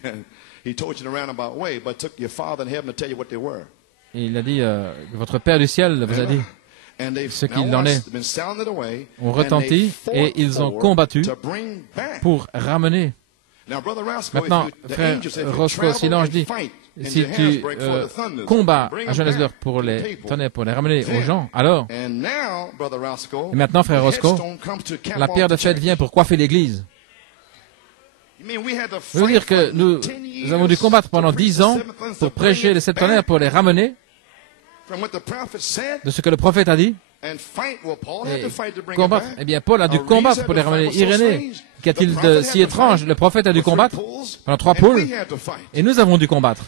il a dit, votre Père du ciel vous a dit ce qu'il en est. Ont retenti et ils ont combattu pour ramener. Maintenant, frère Roscoe, si l'ange dit, si tu combats à Johannesburg pour les ramener aux gens, alors, et maintenant, frère Roscoe, la pierre de fête vient pour coiffer l'Église. Ça veut dire que nous avons dû combattre pendant 10 ans pour prêcher les 7 tonnerres, pour les ramener de ce que le prophète a dit. Et combattre, eh bien, Paul a dû combattre pour les ramener. Irénée, qu'a-t-il de si étrange? Le prophète a dû combattre pendant 3 poules, et nous avons dû combattre.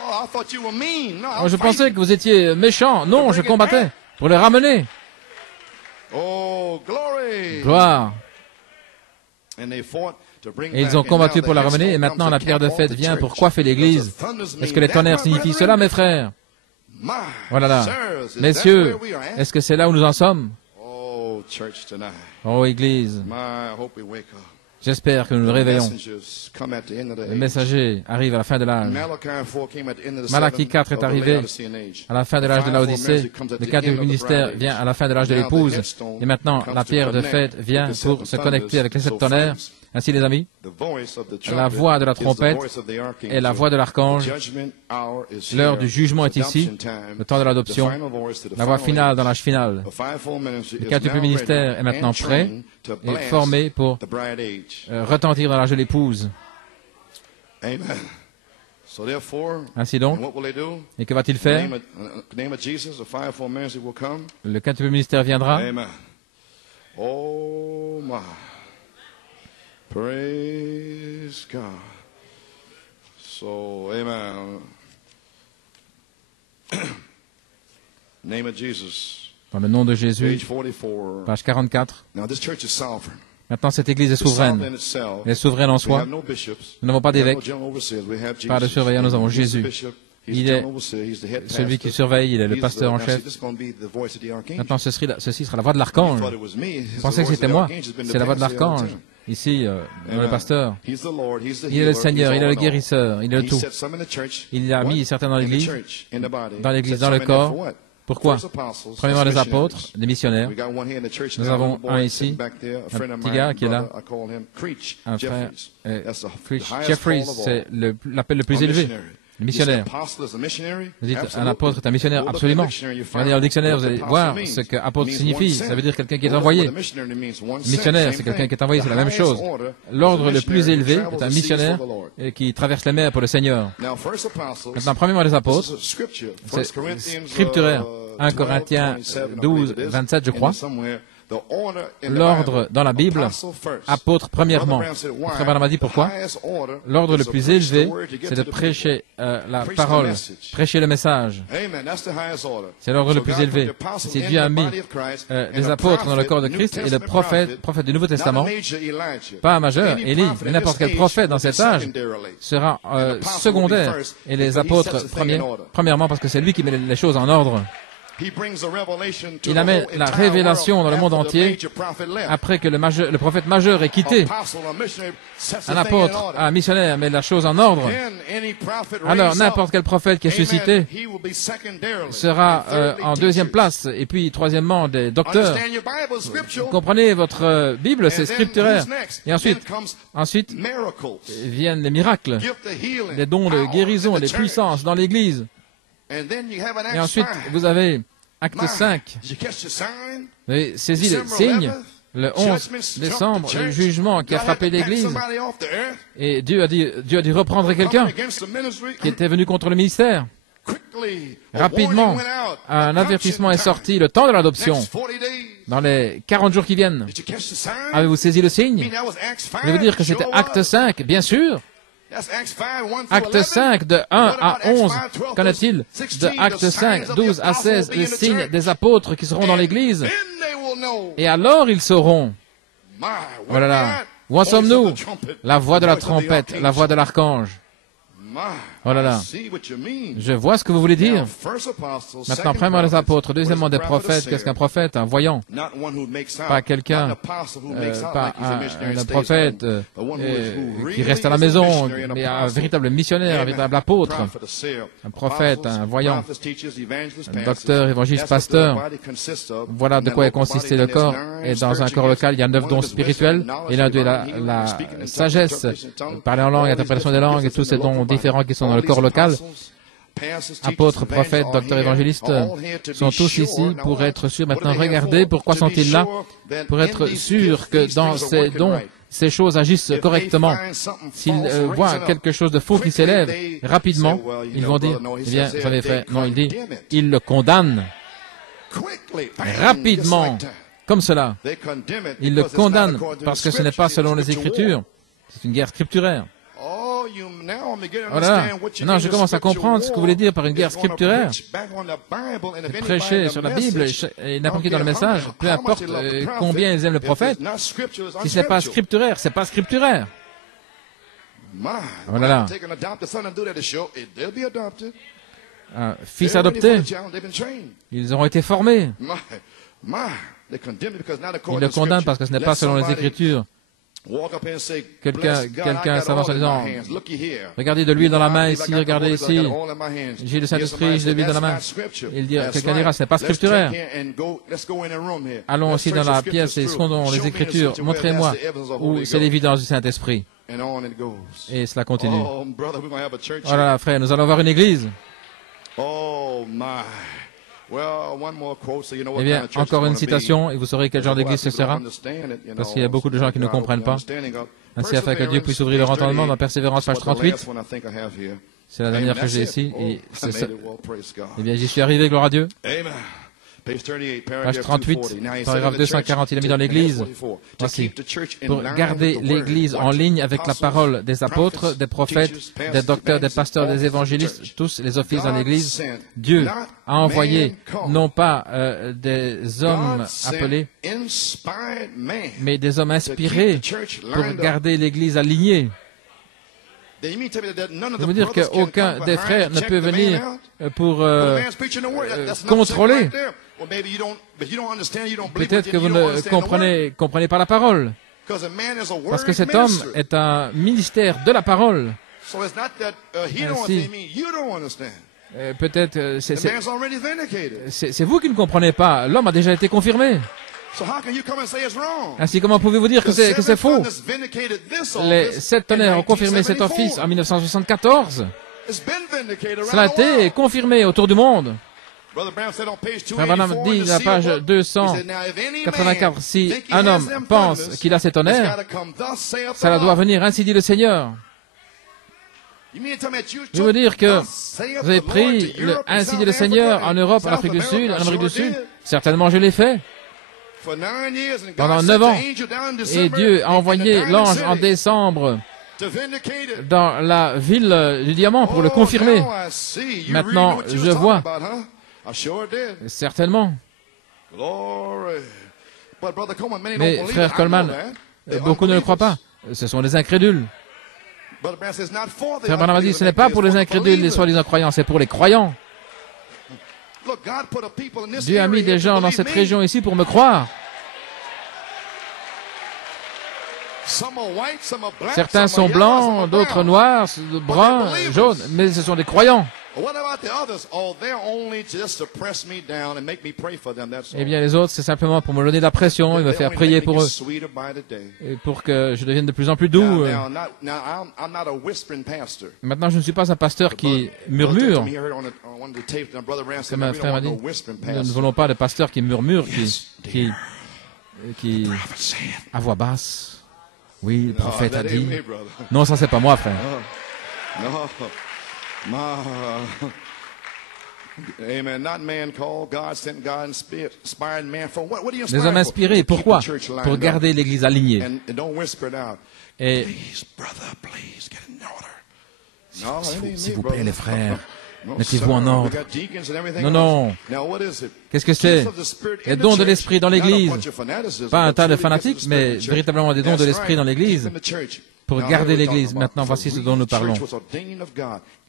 Oh, je pensais que vous étiez méchant. Non, je combattais pour les ramener. Gloire. Et ils ont combattu pour la ramener, et maintenant la pierre de fête vient pour coiffer l'Église. Est-ce que les tonnerres signifient cela, mes frères? Voilà là. Messieurs, est-ce que c'est là où nous en sommes? Oh, Église, j'espère que nous nous réveillons. Le messager arrive à la fin de l'âge. Malachie 4 est arrivé à la fin de l'âge de l'Odyssée. Le 4e ministère vient à la fin de l'âge de l'épouse. Et maintenant, la pierre de fête vient pour se connecter avec les 7 tonnerres. Ainsi, les amis, la voix de la trompette et la voix de l'archange. L'heure du jugement est ici, le temps de l'adoption, la voix finale dans l'âge final. Le 4e ministère est maintenant prêt et formé pour retentir dans l'âge de l'épouse. Ainsi donc, et que va-t-il faire? Le 4e ministère viendra. Oh my. Praise God. So, amen. Name of Jesus. Dans le nom de Jésus, page 44. Now, this church is sovereign. Maintenant, cette Église est souveraine. Elle est souveraine en soi. Nous n'avons pas d'évêque, pas de surveillant, nous avons Jésus. Il est celui qui surveille, il est le pasteur en chef. Maintenant, ceci sera la voix de l'archange. Vous pensez que c'était moi? C'est la voix de l'archange. Ici, le pasteur. Il est le Seigneur, il est le guérisseur, il est le tout. Il a mis certains dans l'Église, dans le corps. Pourquoi? Premièrement, les apôtres, les missionnaires. Nous avons un ici, un petit gars qui est là, un frère, Jeffries, c'est l'appel le plus élevé. Le missionnaire. Vous dites, un apôtre est un missionnaire, absolument. Regardez dans le dictionnaire, vous allez voir ce qu'apôtre signifie. Ça veut dire quelqu'un qui est envoyé. Missionnaire, c'est quelqu'un qui est envoyé, c'est la même chose. L'ordre le plus élevé est un missionnaire qui traverse les mers pour le Seigneur. Maintenant, premièrement, les apôtres, c'est scripturaire. 1 Corinthiens 12, 27, je crois. L'ordre dans la Bible, apôtre premièrement. Frère Branham a dit pourquoi? L'ordre le plus élevé, c'est de prêcher la parole, prêcher le message. C'est l'ordre le plus élevé. Si Dieu a mis les apôtres dans le corps de Christ et le prophète du Nouveau Testament, pas un majeur, Élie, mais n'importe quel prophète dans cet âge sera secondaire. Et les apôtres premièrement parce que c'est lui qui met les choses en ordre. Il amène la révélation dans le monde entier après que le prophète majeur ait quitté. Un apôtre, un missionnaire met la chose en ordre. Alors n'importe quel prophète qui est suscité sera en deuxième place. Et puis troisièmement des docteurs. Vous comprenez, votre Bible, c'est scripturaire. Et ensuite viennent les miracles, les dons de guérison et les puissances dans l'Église. Et ensuite, vous avez Acte 5. Vous avez saisi les signes. Le 11 décembre, le jugement qui a frappé l'Église. Et Dieu a dû reprendre quelqu'un qui était venu contre le ministère. Rapidement, un avertissement est sorti, le temps de l'adoption. dans les 40 jours qui viennent. Avez-vous saisi le signe? Je veux dire que c'était Acte 5, bien sûr. Acte 5, de 1 à 11, qu'en est-il de Acte 5, 12 à 16, les signes des apôtres qui seront dans l'Église? Et alors ils sauront. Voilà là. Où en sommes-nous? La voix de la trompette, la voix de l'archange. Oh là là, je vois ce que vous voulez dire. Maintenant, premièrement les apôtres, deuxièmement des prophètes. Qu'est-ce qu'un prophète? Un voyant. Pas quelqu'un, pas un prophète qui reste à la maison, mais un véritable missionnaire, un véritable apôtre. Un prophète, un voyant, un docteur, évangéliste, pasteur. Voilà de quoi est consisté le corps. Et dans un corps local, il y a 9 dons spirituels. Et l'un d'eux est la sagesse, parler en langue, interprétation des langues, et tous ces dons différents qui sont dans le corps local. Apôtres, prophètes, docteurs, évangélistes sont tous ici pour être sûrs. Maintenant, regardez, pourquoi sont-ils là? Pour être sûrs que dans ces dons, ces choses agissent correctement. S'ils voient quelque chose de faux qui s'élève, rapidement, ils vont dire, eh bien, vous avez fait. Non, il dit, ils le condamnent. Rapidement, comme cela. Ils le condamnent parce que ce n'est pas selon les Écritures. C'est une guerre scripturaire. Voilà. Non, je commence à comprendre ce que vous voulez dire par une guerre scripturaire. Prêcher sur la Bible et n'importe qui dans le message, peu importe combien ils aiment le prophète, si ce n'est pas scripturaire, c'est pas scripturaire. Voilà. Un fils adopté, ils auront été formés. Ils le condamnent parce que ce n'est pas selon les Écritures. Quelqu'un s'avance en disant, regardez de l'huile dans la main ici, regardez ici, j'ai le Saint-Esprit, j'ai de l'huile dans la main. Quelqu'un dira, ce n'est pas scripturaire. Allons aussi dans la pièce et sondons les Écritures, montrez-moi où c'est l'évidence du Saint-Esprit. Et cela continue. Voilà, frère, nous allons voir une église. Eh bien, encore une citation, et vous saurez quel genre d'église ce sera, parce qu'il y a beaucoup de gens qui ne comprennent pas. Ainsi, afin que Dieu puisse ouvrir leur entendement, dans Persévérance, page 38. C'est la dernière que j'ai ici, et c'est ça. Eh bien, j'y suis arrivé, gloire à Dieu. Page 38, paragraphe 240, il a mis dans l'Église. Voici. Pour garder l'Église en ligne avec la parole des apôtres, des prophètes, des docteurs, des pasteurs, des évangélistes, tous les offices dans l'Église, Dieu a envoyé non pas des hommes appelés, mais des hommes inspirés pour garder l'Église alignée. Je veux dire qu'aucun des frères ne peut venir pour contrôler. Peut-être que vous ne comprenez pas la parole. Parce que cet homme est un ministère de la parole. Ainsi, peut-être c'est vous qui ne comprenez pas. L'homme a déjà été confirmé. Ainsi, comment pouvez-vous dire que c'est faux? Les 7 tonnerres ont confirmé cet office en 1974. Cela a été confirmé autour du monde. Frère Branham dit à la page 284, si un homme pense qu'il a cet honneur, cela doit venir, ainsi dit le Seigneur. Je veux dire que vous avez pris le ainsi dit le Seigneur en Europe, en Afrique du Sud, en Amérique du Sud. Certainement, je l'ai fait. Pendant 9 ans. Et Dieu a envoyé l'ange en décembre dans la ville du diamant pour le confirmer. Maintenant, je vois. Certainement. Mais frère Coleman, beaucoup ne le croient pas. Ce sont les incrédules. Frère Branham a dit, ce n'est pas pour les incrédules, les soi-disant croyants, c'est pour les croyants. Dieu a mis des gens dans cette région ici pour me croire. Certains sont blancs, d'autres noirs, bruns, jaunes, mais ce sont des croyants. Eh bien, les autres, c'est simplement pour me donner de la pression et me faire prier pour eux. Et pour que je devienne de plus en plus doux. Maintenant, je ne suis pas un pasteur qui murmure. Comme un frère m'a dit, nous ne voulons pas de pasteurs qui murmurent, qui à voix basse. Oui, le prophète a dit. Non, ça, c'est pas moi, frère. Les hommes inspirés, pourquoi? Pour garder l'Église alignée. Et s'il vous plaît, les frères, mettez-vous en ordre. Non, non. Qu'est-ce que c'est? Les dons de l'Esprit dans l'Église. Pas un tas de fanatiques, mais véritablement des dons de l'Esprit dans l'Église. Pour garder l'Église. Maintenant, voici ce dont nous parlons.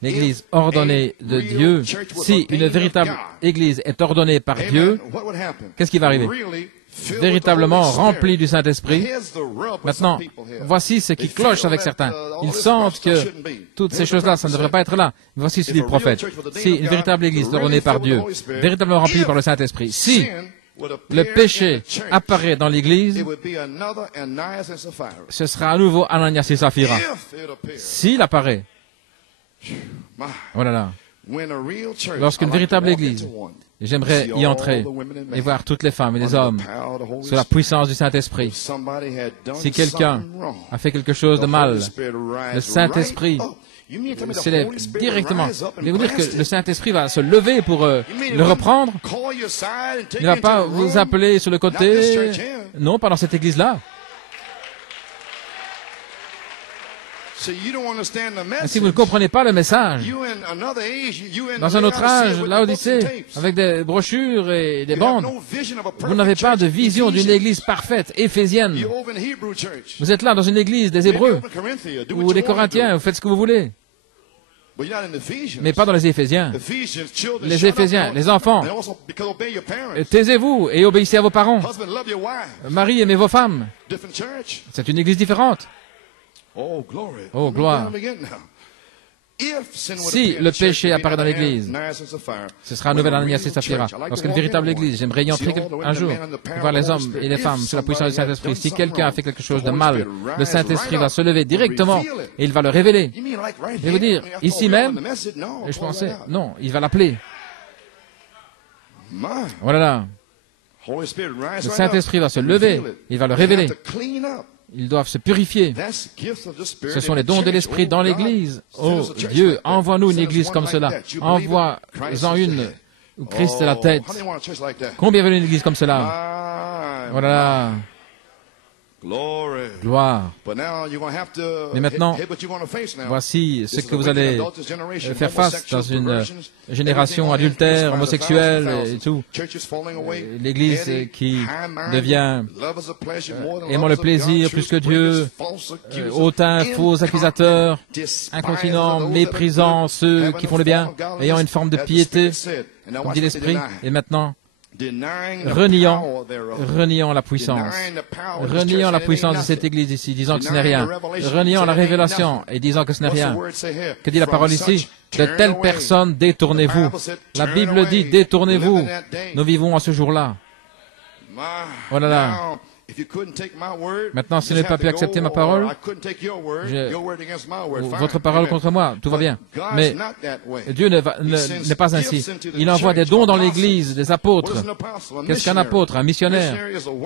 L'Église ordonnée de Dieu. Si une véritable Église est ordonnée par Dieu, qu'est-ce qui va arriver? Véritablement remplie du Saint-Esprit. Maintenant, voici ce qui cloche avec certains. Ils sentent que toutes ces choses-là, ça ne devrait pas être là. Voici ce que dit le prophète. Si une véritable Église ordonnée par Dieu, véritablement remplie par le Saint-Esprit, si le péché apparaît dans l'Église, ce sera à nouveau Ananias et Saphira. S'il apparaît, oh là là, lorsqu'une véritable Église, j'aimerais y entrer et voir toutes les femmes et les hommes sous la puissance du Saint-Esprit. Si quelqu'un a fait quelque chose de mal, le Saint-Esprit s'élève directement. Mais vous dire que le Saint-Esprit va se lever pour le reprendre. Il ne va pas vous appeler sur le côté. Non, pas dans cette église-là. Si vous ne comprenez pas le message, dans un autre âge, l'Odyssée, avec des brochures et des bandes, vous n'avez pas de vision d'une église parfaite, éphésienne. Vous êtes là dans une église des Hébreux, ou des Corinthiens, vous faites ce que vous voulez. Mais pas dans les Éphésiens. Les Éphésiens, les enfants, taisez-vous et obéissez à vos parents. Marie, aimez vos femmes. C'est une église différente. Oh, gloire. Si le péché apparaît dans l'Église, ce sera un nouvel Ananias et Saphira. Lorsqu'une véritable Église, j'aimerais y entrer un jour, voir les hommes et les femmes sous la puissance du Saint-Esprit. Si quelqu'un a fait quelque chose de mal, le Saint-Esprit va se lever directement et il va le révéler. Et vous dire, ici même, et je pensais, non, il va l'appeler. Voilà. Le Saint-Esprit va se lever, il va le révéler. Ils doivent se purifier. Ce sont les dons de l'Esprit dans l'Église. Oh Dieu, envoie-nous une Église comme cela. Envoie-en une où Christ est la tête. Combien veulent une Église comme cela? Voilà. Gloire. Mais maintenant, voici ce que vous allez faire face dans une génération adultère, homosexuelle et tout. L'Église qui devient aimant le plaisir plus que Dieu, hautains, faux accusateurs, incontinents, méprisant ceux qui font le bien, ayant une forme de piété, comme dit l'Esprit, et maintenant, reniant la puissance. Reniant la puissance de cette Église ici, disant que ce n'est rien. Reniant la révélation et disant que ce n'est rien. Que dit la parole ici? De telles personnes, détournez-vous. La Bible dit, détournez-vous. Nous vivons à ce jour-là. Oh là là. Maintenant, si vous n'avez pas pu accepter ma parole, votre parole contre moi, tout va bien. Mais Dieu n'est pas ainsi. Il envoie des dons dans l'Église, des apôtres. Qu'est-ce qu'un apôtre? Un missionnaire.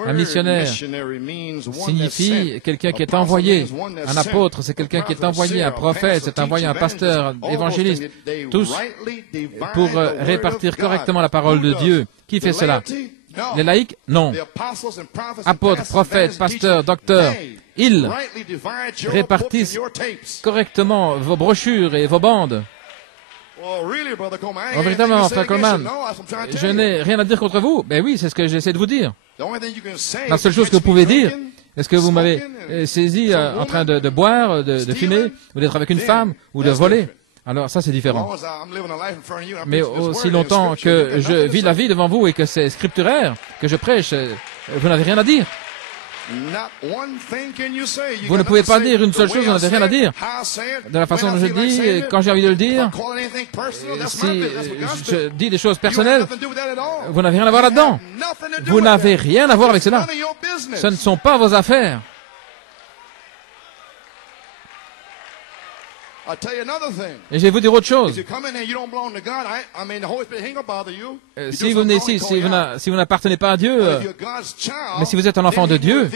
Un missionnaire signifie quelqu'un qui est envoyé. Un apôtre, c'est quelqu'un qui est envoyé. Un prophète, c'est envoyé. Un pasteur, évangéliste. Tous pour répartir correctement la parole de Dieu. Qui fait cela? Les laïcs? Non. Apôtres, prophètes, pasteurs, docteurs, ils répartissent correctement vos brochures et vos bandes. Véritablement, frère Coleman, je n'ai rien à dire contre vous. Ben oui, c'est ce que j'essaie de vous dire. La seule chose que vous pouvez dire, est-ce que vous m'avez saisi en train de boire, de fumer, ou d'être avec une femme, ou de voler? Alors ça c'est différent. Mais aussi longtemps que je vis la vie devant vous et que c'est scripturaire, que je prêche, vous n'avez rien à dire. Vous ne pouvez pas dire une seule chose, vous n'avez rien à dire. De la façon dont je dis, quand j'ai envie de le dire, si je dis des choses personnelles, vous n'avez rien à voir là-dedans. Vous n'avez rien à voir avec cela. Ce ne sont pas vos affaires. Et je vais vous dire autre chose. Si vous venez ici, si vous n'appartenez pas à Dieu, mais si vous êtes un enfant de Dieu,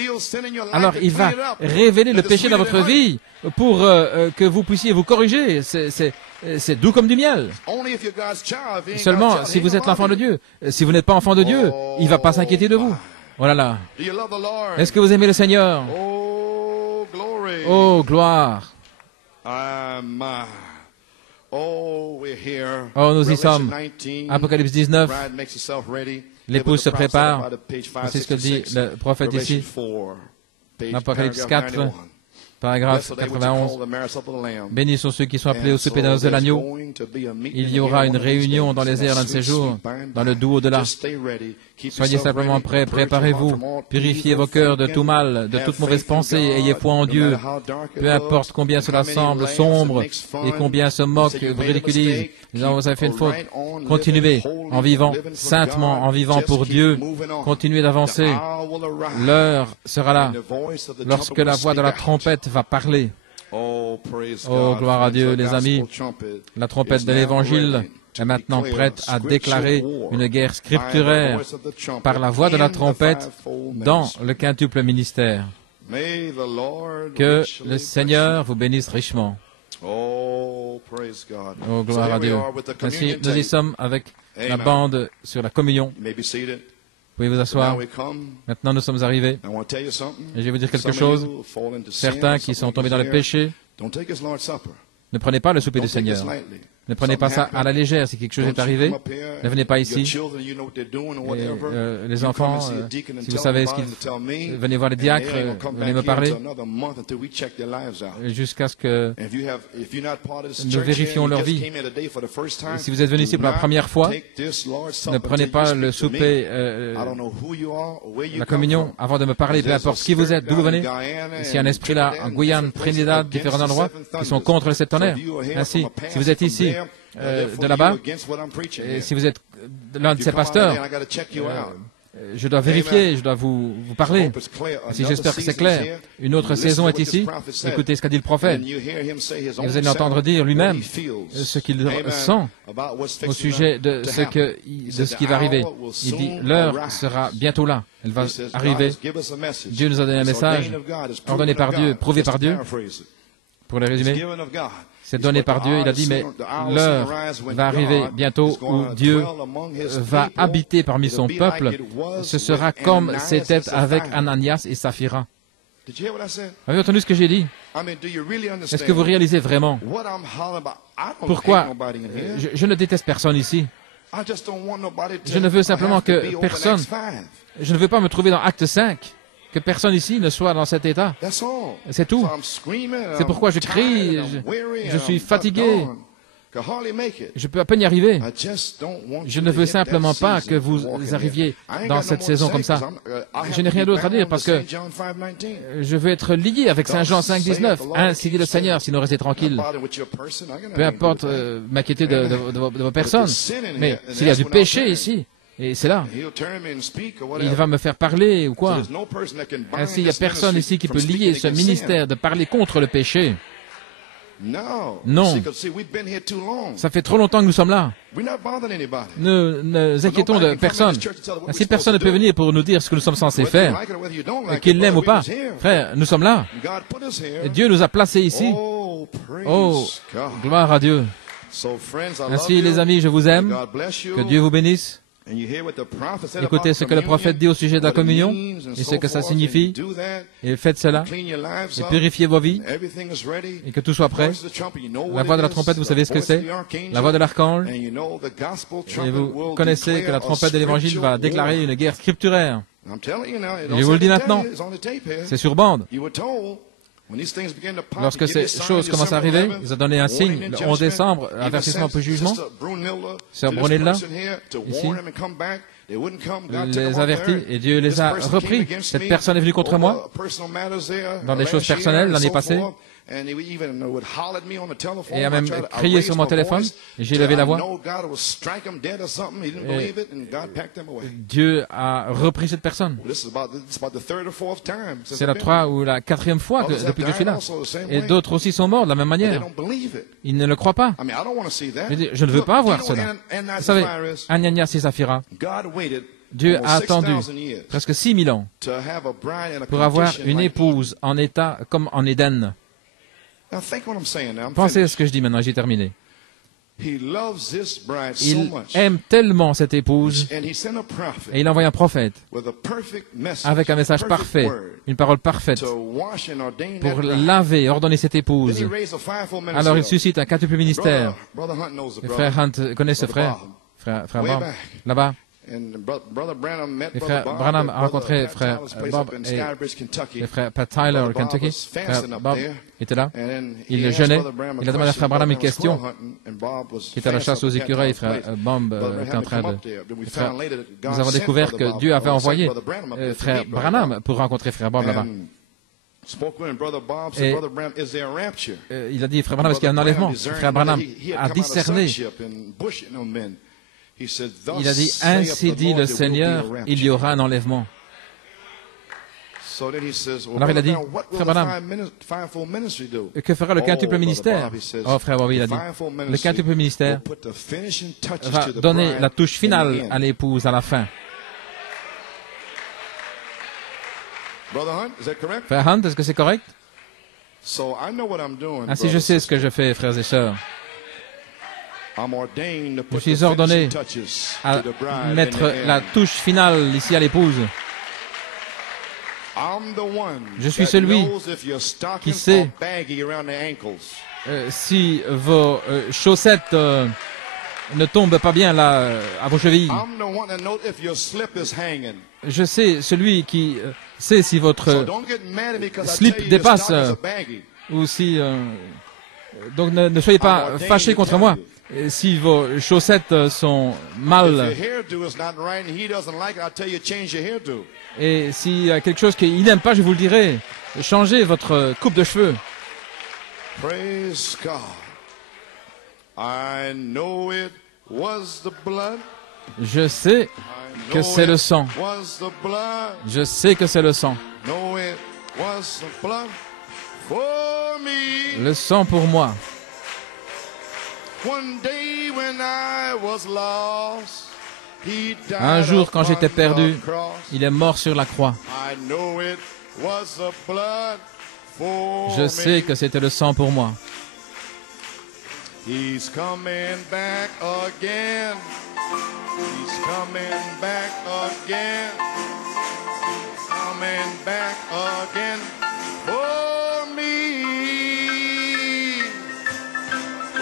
alors il va révéler le péché dans votre vie pour que vous puissiez vous corriger. C'est c'est doux comme du miel. Seulement, si vous êtes l'enfant de Dieu, si vous n'êtes pas enfant de Dieu, il ne va pas s'inquiéter de vous. Oh là là. Est-ce que vous aimez le Seigneur? Oh, gloire. Oh, nous y sommes. Apocalypse 19. L'épouse se prépare. C'est ce que dit le prophète ici. Apocalypse 4, paragraphe 91. Bénis sont ceux qui sont appelés au souper des noces de l'agneau. Il y aura une réunion dans les airs l'un de ces jours, dans le doux au-delà. Soyez simplement prêts, préparez-vous, purifiez vos cœurs de tout mal, de toute mauvaise pensée, ayez foi en Dieu. Peu importe combien cela semble sombre et combien se moque, vous ridiculise, vous avez fait une faute. Continuez en vivant saintement, en vivant pour Dieu. Continuez d'avancer. L'heure sera là, lorsque la voix de la trompette va parler. Oh, gloire à Dieu, les amis. La trompette de l'Évangile est maintenant prête à déclarer une guerre scripturaire par la voix de la trompette dans le quintuple ministère. Que le Seigneur vous bénisse richement. Oh, gloire à Dieu. Ainsi, nous y sommes avec la bande sur la communion. Vous pouvez vous asseoir. Maintenant, nous sommes arrivés. Et je vais vous dire quelque chose. Certains qui sont tombés dans le péché, ne prenez pas le souper du Seigneur. Ne prenez pas ça à la légère. Si quelque chose est arrivé, ne venez pas ici. Et, les enfants, si vous savez ce qu'ils... Venez voir les diacres, venez me parler, jusqu'à ce que nous vérifions leur vie. Si vous êtes venu ici pour la première fois, ne prenez pas le souper, la communion, avant de me parler, peu importe qui vous êtes, d'où vous venez. S'il y a un esprit là, en Guyane, Trinidad, différents endroits, qui sont contre le septonnaire. Ainsi, si vous êtes ici, de là-bas, et si vous êtes l'un de ces pasteurs, je dois vérifier, je dois vous parler. Si j'espère que c'est clair, une autre saison est ici. Écoutez ce qu'a dit le prophète. Et vous allez l'entendre dire lui-même ce qu'il sent au sujet de ce qui va arriver. Il dit, l'heure sera bientôt là. Elle va arriver. Dieu nous a donné un message ordonné par Dieu, prouvé par Dieu. Pour le résumer, c'est donné par Dieu. Il a dit, mais l'heure va arriver bientôt où Dieu va habiter parmi son peuple. Ce sera comme c'était avec Ananias et Saphira. Avez-vous entendu ce que j'ai dit? Est-ce que vous réalisez vraiment pourquoi je ne déteste personne ici? Je ne veux simplement que personne... Je ne veux pas me trouver dans Acte 5. Que personne ici ne soit dans cet état. C'est tout. C'est pourquoi je crie, je suis fatigué. Je peux à peine y arriver. Je ne veux simplement pas que vous arriviez dans cette saison comme ça. Je n'ai rien d'autre à dire parce que je veux être lié avec Saint Jean 5, 19. Ainsi dit le Seigneur, sinon restez tranquille. Peu importe m'inquiéter de vos personnes. Mais s'il y a du péché ici, et c'est là. Il va me faire parler ou quoi? Ainsi, il n'y a personne ici qui peut lier ce ministère de parler contre le péché. Non. Ça fait trop longtemps que nous sommes là. Ne nous inquiétons de personne. Ainsi, personne ne peut venir pour nous dire ce que nous sommes censés faire. Qu'il l'aime ou pas. Frère, nous sommes là. Et Dieu nous a placés ici. Oh, gloire à Dieu. Ainsi, les amis, je vous aime. Que Dieu vous bénisse. Écoutez ce que le prophète dit au sujet de la communion et ce que ça signifie. Et faites cela. Et purifiez vos vies. Et que tout soit prêt. La voix de la trompette, vous savez ce que c'est? La voix de l'archange. Et vous connaissez que la trompette de l'Évangile va déclarer une guerre scripturaire. Et je vous le dis maintenant. C'est sur bande. Lorsque ces choses commencent à arriver, il a donné un signe le 11 décembre, avertissement pour jugement. Sœur Brunella, ici, les avertit et Dieu les a repris. Cette personne est venue contre moi dans des choses personnelles l'année passée. Et a même crié sur mon téléphone, et j'ai levé la voix. Et Dieu a repris cette personne. C'est la 3 ou la 4e fois depuis que je suis là. Et d'autres aussi sont morts de la même manière. Ils ne le croient pas. Je ne veux pas voir cela. Vous savez, Ananias et Saphira, Dieu a attendu presque 6000 ans pour avoir une épouse en état comme en Éden. Pensez à ce que je dis maintenant, j'ai terminé. Il aime tellement cette épouse et il envoie un prophète avec un message parfait, une parole parfaite pour laver et ordonner cette épouse. Alors il suscite un quintuple ministère. Le frère Hunt connaît ce frère, frère Bob, là-bas. Et frère Branham a rencontré frère Bob et le frère Pat Tyler au Kentucky. Frère Bob était là. Il jeûnait. Il a demandé à frère Branham une question qui était à la chasse aux écureuils. Frère Bob était en train de... Frère, nous avons découvert que Dieu avait envoyé frère Branham pour rencontrer frère Bob là-bas. Et il a dit, frère Branham, est-ce qu'il y a un enlèvement? Frère Branham a discerné. Il a dit, ainsi dit le Seigneur, il y aura un enlèvement. Alors il a dit, frère Branham, que fera le quintuple ministère? Oh frère Bob, il a dit, le quintuple ministère va donner la touche finale à l'épouse à la fin. Frère Hunt, est-ce que c'est correct? Ainsi je sais ce que je fais, frères et sœurs. Je suis ordonné à mettre la touche finale ici à l'épouse. Je suis celui qui sait si vos chaussettes ne tombent pas bien là à vos chevilles. Je sais celui qui sait si votre slip dépasse ou si... donc ne soyez pas fâchés contre moi. Si vos chaussettes sont mal, et s'il y a quelque chose qu'il n'aime pas, je vous le dirai, changez votre coupe de cheveux. Je sais que c'est le sang. Je sais que c'est le sang. Le sang pour moi. Un jour, quand j'étais perdu, il est mort sur la croix. Je sais que c'était le sang pour moi. He's coming back again. He's coming back again. Coming back again for me.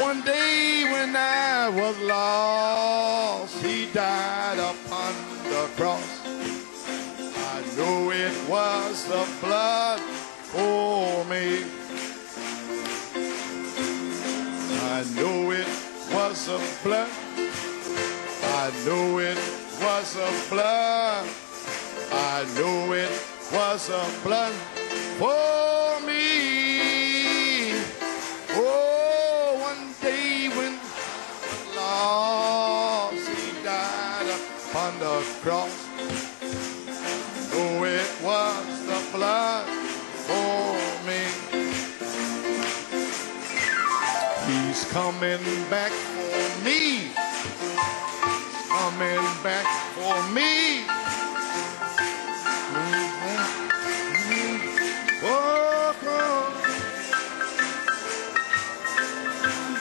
One day when I was lost, he died upon the cross. I know it was the blood for me. I know it was the blood. I know it was the blood. I know it was the blood for me. Oh, one day when lost, he died upon the cross. Oh, it was the blood for me. He's coming back for me. Coming back for me. Oh, come.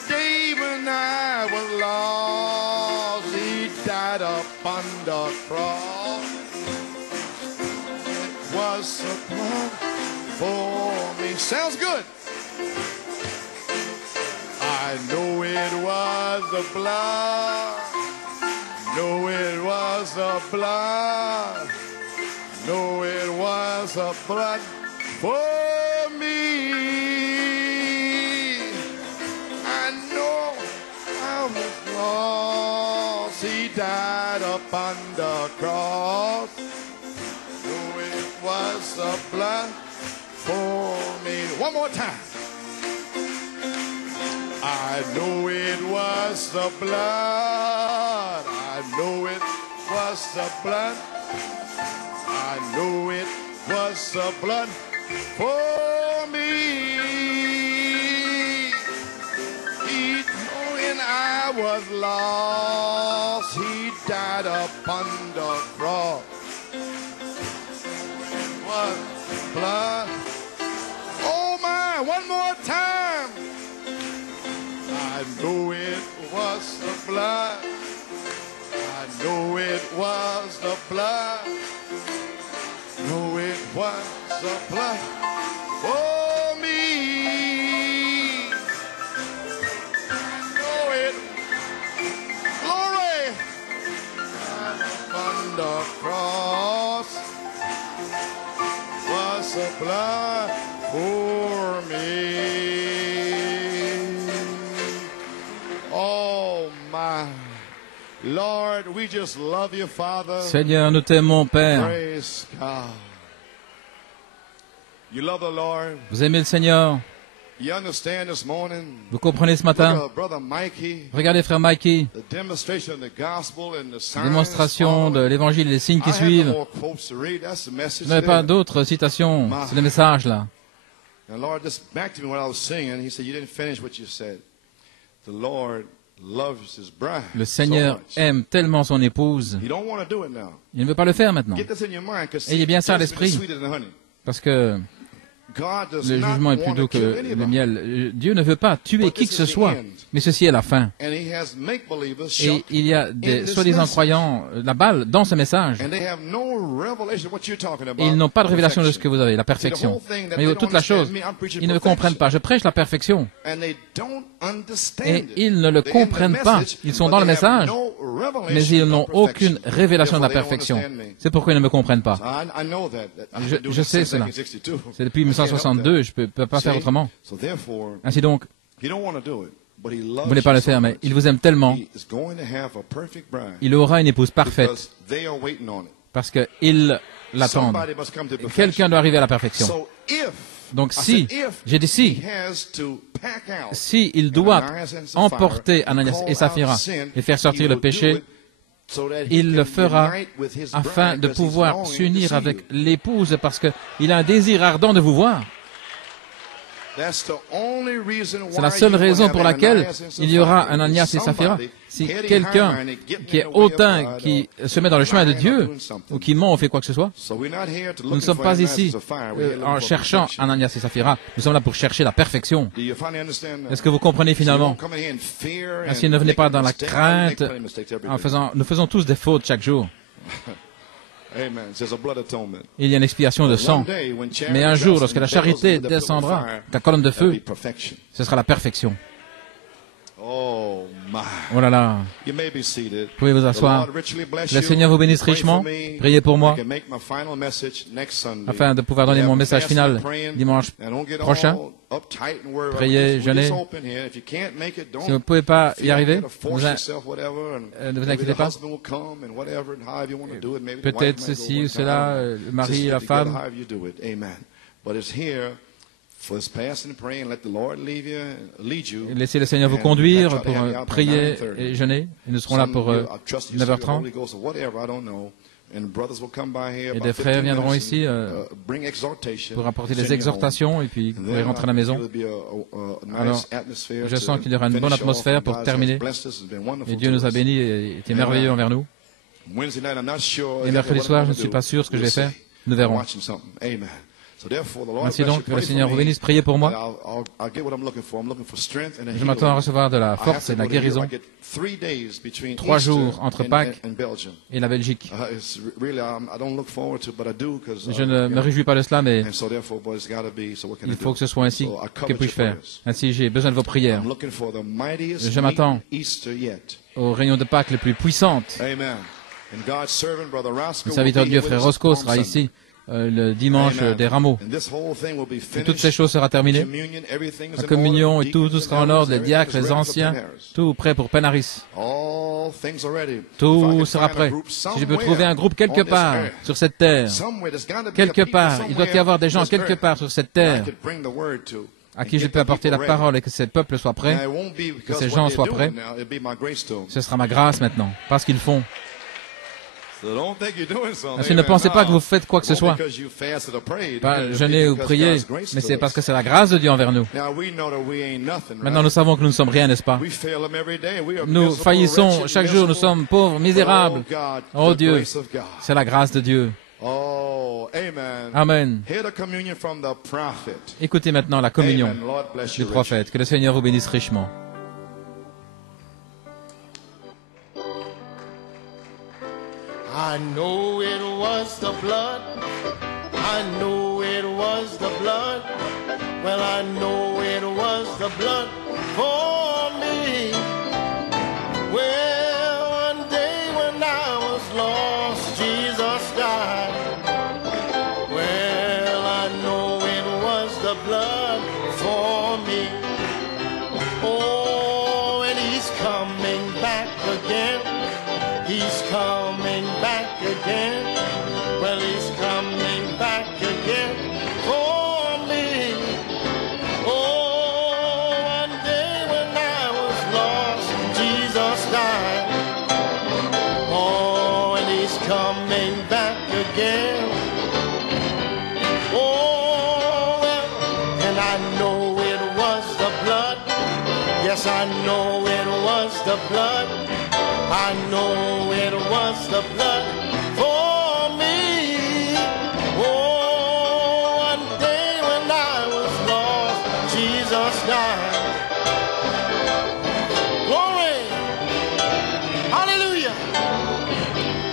Day when I was lost, he died upon the cross. It was the blood for me. Sounds good. I know it was the blood. Know it was the blood. Know it was the blood for me. I know I was lost. He died upon the cross. Know it was the blood for me. One more time. I know it was the blood. I know it was the blood. I know it was the blood for me. When I was lost, he died upon the cross. It was blood. Oh my, one more time. I know it was blood. I know it was the blood. Know it was the blood for me. Know it. Glory. On the cross was the blood for me. Oh my Lord, we just love you, Father. Seigneur, nous t'aimons, Père. Praise God. You love the Lord. Vous aimez le Seigneur. You understand this morning? Vous comprenez ce matin? Look at Brother Mikey. Regardez, frère Mikey. The demonstration of the gospel and the signs Démonstration de l'évangile et les signes qui suivent. I have no more quotes to read. That's the message Vous n'avez pas there. d'autres citations. C'est le message, là. And Lord just back to me what I was singing. He said, you didn't finish what you said. The Lord loves his bride Le Seigneur so much. aime tellement son épouse. You don't want to do it now. Il ne veut pas le faire maintenant. Get this in your mind, 'cause Ayez bien ça à judgment is l'esprit. sweeter than honey. Parce que God does le not jugement est plus want doux to que kill le anybody. miel. Dieu ne veut pas tuer But qui this que ce is the soit. end. Mais ceci est la fin. And he has make-believers Et shout il y a in des this soi-disant message. croyants, la balle, dans ce message. And they have no revelation of what you're talking about. Et ils n'ont pas de révélation de ce que Perfection. vous avez, la See, the perfection. whole thing that Mais they toute don't la chose, understand me, I'm preaching ils ne comprennent pas. Je prêche la perfection. And they don't understand Et it. ils ne le They're in the comprennent pas. message, Ils sont but dans le they have message, no revelation mais ils n'ont of perfection. aucune révélation de la Therefore, they don't perfection. understand me. C'est pourquoi ils ne me comprennent pas. So I know that. I've Je- been doing je this sais since cela. 1962. C'est depuis I can't help 1962, je ne peux pas faire See? autrement. So therefore, Ainsi donc, he don't want to do it, but he loves vous ne voulez pas you le so faire, mais much. il vous aime tellement, He is going to have a perfect bride il aura une épouse parfaite, because they are waiting on it. parce qu'ils l'attendent. Somebody must come to perfection. Quelqu'un doit arriver à la perfection. So if, Donc I si, said if j'ai dit si, he has to pack out si il doit Ananias and Sapphira emporter Ananias and et call Saphira out sin, et faire sortir he le will do péché, it so that he il le can fera unite with his afin bride de because he's pouvoir longing to s'unir see avec you. l'épouse, parce qu'il a un désir ardent de vous voir. That's the only reason C'est la why seule you will raison have pour laquelle Ananias and il y aura Sapphira. Ananias et Somebody Saphira. Si heading quelqu'un high and getting qui est in the way of hautain, God qui or se met dans le chemin de lying or Dieu, doing something. ou qui ment ou fait quoi que ce soit, So we're not here to nous ne looking sommes for pas Ananias ici and Sapphira. We're here looking en for cherchant perfection. Ananias et Saphira. Nous sommes là pour chercher la perfection. Do you finally understand that? Est-ce que vous comprenez So you finalement? won't come in here in fear Ainsi, and ne venez make pas a dans la mistake. I crainte. make plenty of mistakes every day. Nous faisons tous des fautes chaque jour. Amen. There's a blood atonement. Il y a une expiation de sang. One day, when charity Mais un jour, does lorsque la and bellows charité into the pit of descendra, fire, la colonne de that'll feu, be perfection. ce sera la perfection. Oh my. Oh là là. You may be seated. Vous pouvez vous The asseoir. Lord richly bless Le you. Seigneur vous bénisse Pray for richement. me. Priez pour moi, I can make my final message next Sunday. afin de pouvoir donner We mon have message fasting final and praying. dimanche And don't get prochain. all uptight and worried. Priez, We're jeûnez. just open here. If you can't make it, don't Si vous ne pouvez pas y feel arriver, like you gotta force yourself, whatever, and ne vous maybe inquiétez the pas. husband will come and whatever, and however you want to do it. Maybe the wife Peut-être might go ceci one ou cela, time. le mari Just et la get together, femme. however you do it. Amen. But it's here for this fasting and praying. Let the Lord lead you. Laissez le Seigneur vous And conduire I try to pour have you out by prier 9:30. et jeûner. Et nous serons là Some pour of you, I trust you see the 9h30. Holy Ghost or whatever, I don't know. And brothers will come by here Et about des frères 15 viendront minutes ici and, bring exhortation, pour apporter send des you exhortations et puis home. vous And pourrez then rentrer à la maison. it'll be a nice Alors, atmosphere je to sens qu'il y aura une bonne finish off. atmosphère pour God has terminer. blessed us, it's been wonderful Et Dieu to nous a us. bénis et était Amen. merveilleux envers nous. Wednesday night, I'm not sure Et exactly mercredi what soir, I'm je ne gonna suis do. pas sûr ce que je vais We'll faire. see. Nous I'm verrons. watching something. Amen. So therefore, the Lord Ainsi bless donc, you. que le Pray Seigneur for vous me. bénisse. Priez pour moi. I'll get what I'm looking for. I'm looking for strength and a Je m'attends à healing. recevoir de la I have force to et de la go to Europe. guérison I get 3 days between 3 Easter jours entre and Pâques Belgium. et la Belgique. It's really, I don't look forward to, but I do because Je ne me réjouis pas de cela, mais and so therefore, but it's got to be. So what can I il do? faut que ce soit ainsi. So I Que covet puis-je your faire? prayers. Ainsi, j'ai besoin de vos prières. I'm looking for the mightiest Je m'attends Easter yet. Aux réunions de Pâques les plus puissantes. Amen. And God's servant, Brother Roscoe, Le serviteur de will Dieu, be frère with us Roscoe, on sera Sunday. ici le dimanche Amen. des rameaux. And this whole thing will be Et finished. toutes ces choses sera terminées. Communion, everything is La in communion order. et tout Deacons sera and en ordre. elders, Les diacres, everything is les ready for anciens, Penharis. tout prêt pour Penaris. All things are ready. If I Tout can sera find a prêt. group Si je peux somewhere trouver un groupe quelque on this part earth, sur cette terre, somewhere there's gotta be a quelque people part, il doit y avoir des gens somewhere on quelque this part sur cette earth that I terre could bring the word to à and qui je get peux the apporter la people parole et que ces peuples soient ready. prêts. And it won't be because ces what gens they're soient doing prêts. now, it'll be my grace to them. Ce sera ma grâce maintenant, parce qu'ils font. So don't think you're doing something. Ainsi, ne pensez pas que vous faites quoi que ce It won't soit. because you fasted or prayed. Pas It'll be jeûner ou because prier, God's grace mais to c'est us. parce que c'est la grâce de Dieu envers nous. Now we know that we ain't nothing, right? Maintenant, nous savons que nous ne sommes rien, n'est-ce pas? We fail him every day. We are Nous miserable, faillissons wretched, chaque jour, nous miserable. sommes pauvres, misérables. Oh, God, Oh the Dieu, grace of God. c'est la grâce de Dieu. Oh, amen. Amen. Hear the communion from the prophet. Écoutez maintenant la communion Amen. Lord bless du you, prophète. Que le Seigneur vous bénisse richement. I know it was the blood. I know it was the blood. Well, I know it was the blood for me. Well, one day when I was lost, Jesus died. Well, I know it was the blood for me. Oh, and he's coming back again. He's coming back again. Well, he's coming back again for me. Oh, one day when I was lost, Jesus died. Oh, and he's coming back again. Oh, well, and I know it was the blood. Yes, I know it was the blood. I know it was the blood for me. Oh, one day when I was lost, Jesus died. Glory! Hallelujah!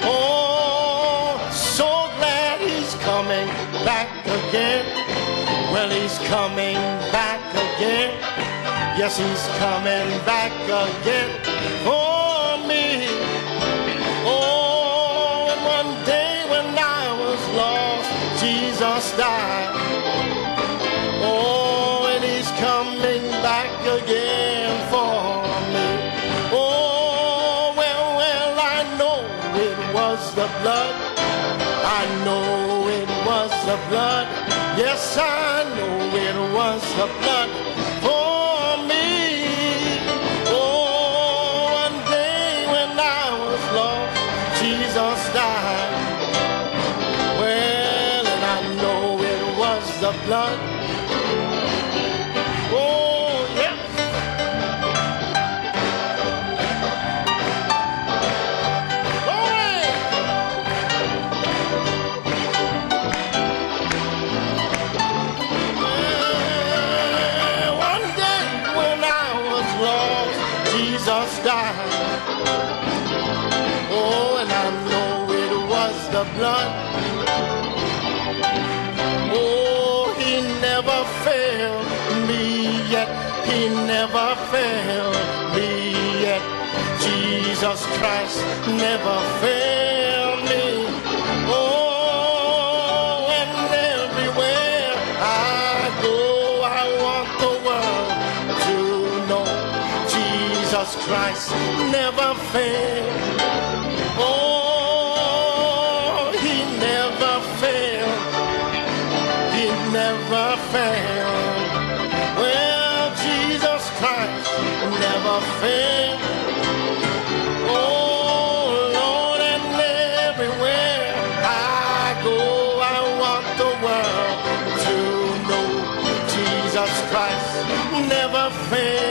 Oh, so glad he's coming back again. Well, he's coming back again. Yes, he's coming back again for me. Oh, and one day when I was lost, Jesus died. Oh, and he's coming back again for me. Oh, well, I know it was the blood. I know it was the blood. Yes, I know it was the blood for me. Oh, one day when I was lost, Jesus died. Well, and I know it was the blood. Oh, yes. Glory! One day when I was lost, Jesus died. Oh, and I know it was the blood. Oh, he never failed me yet. He never failed me yet. Jesus Christ never failed me. Oh, and everywhere I go, I want the world to know Jesus Christ never failed. Oh, he never failed. He never failed. Well, Jesus Christ never failed. Oh, Lord, and everywhere I go, I want the world to know Jesus Christ never failed.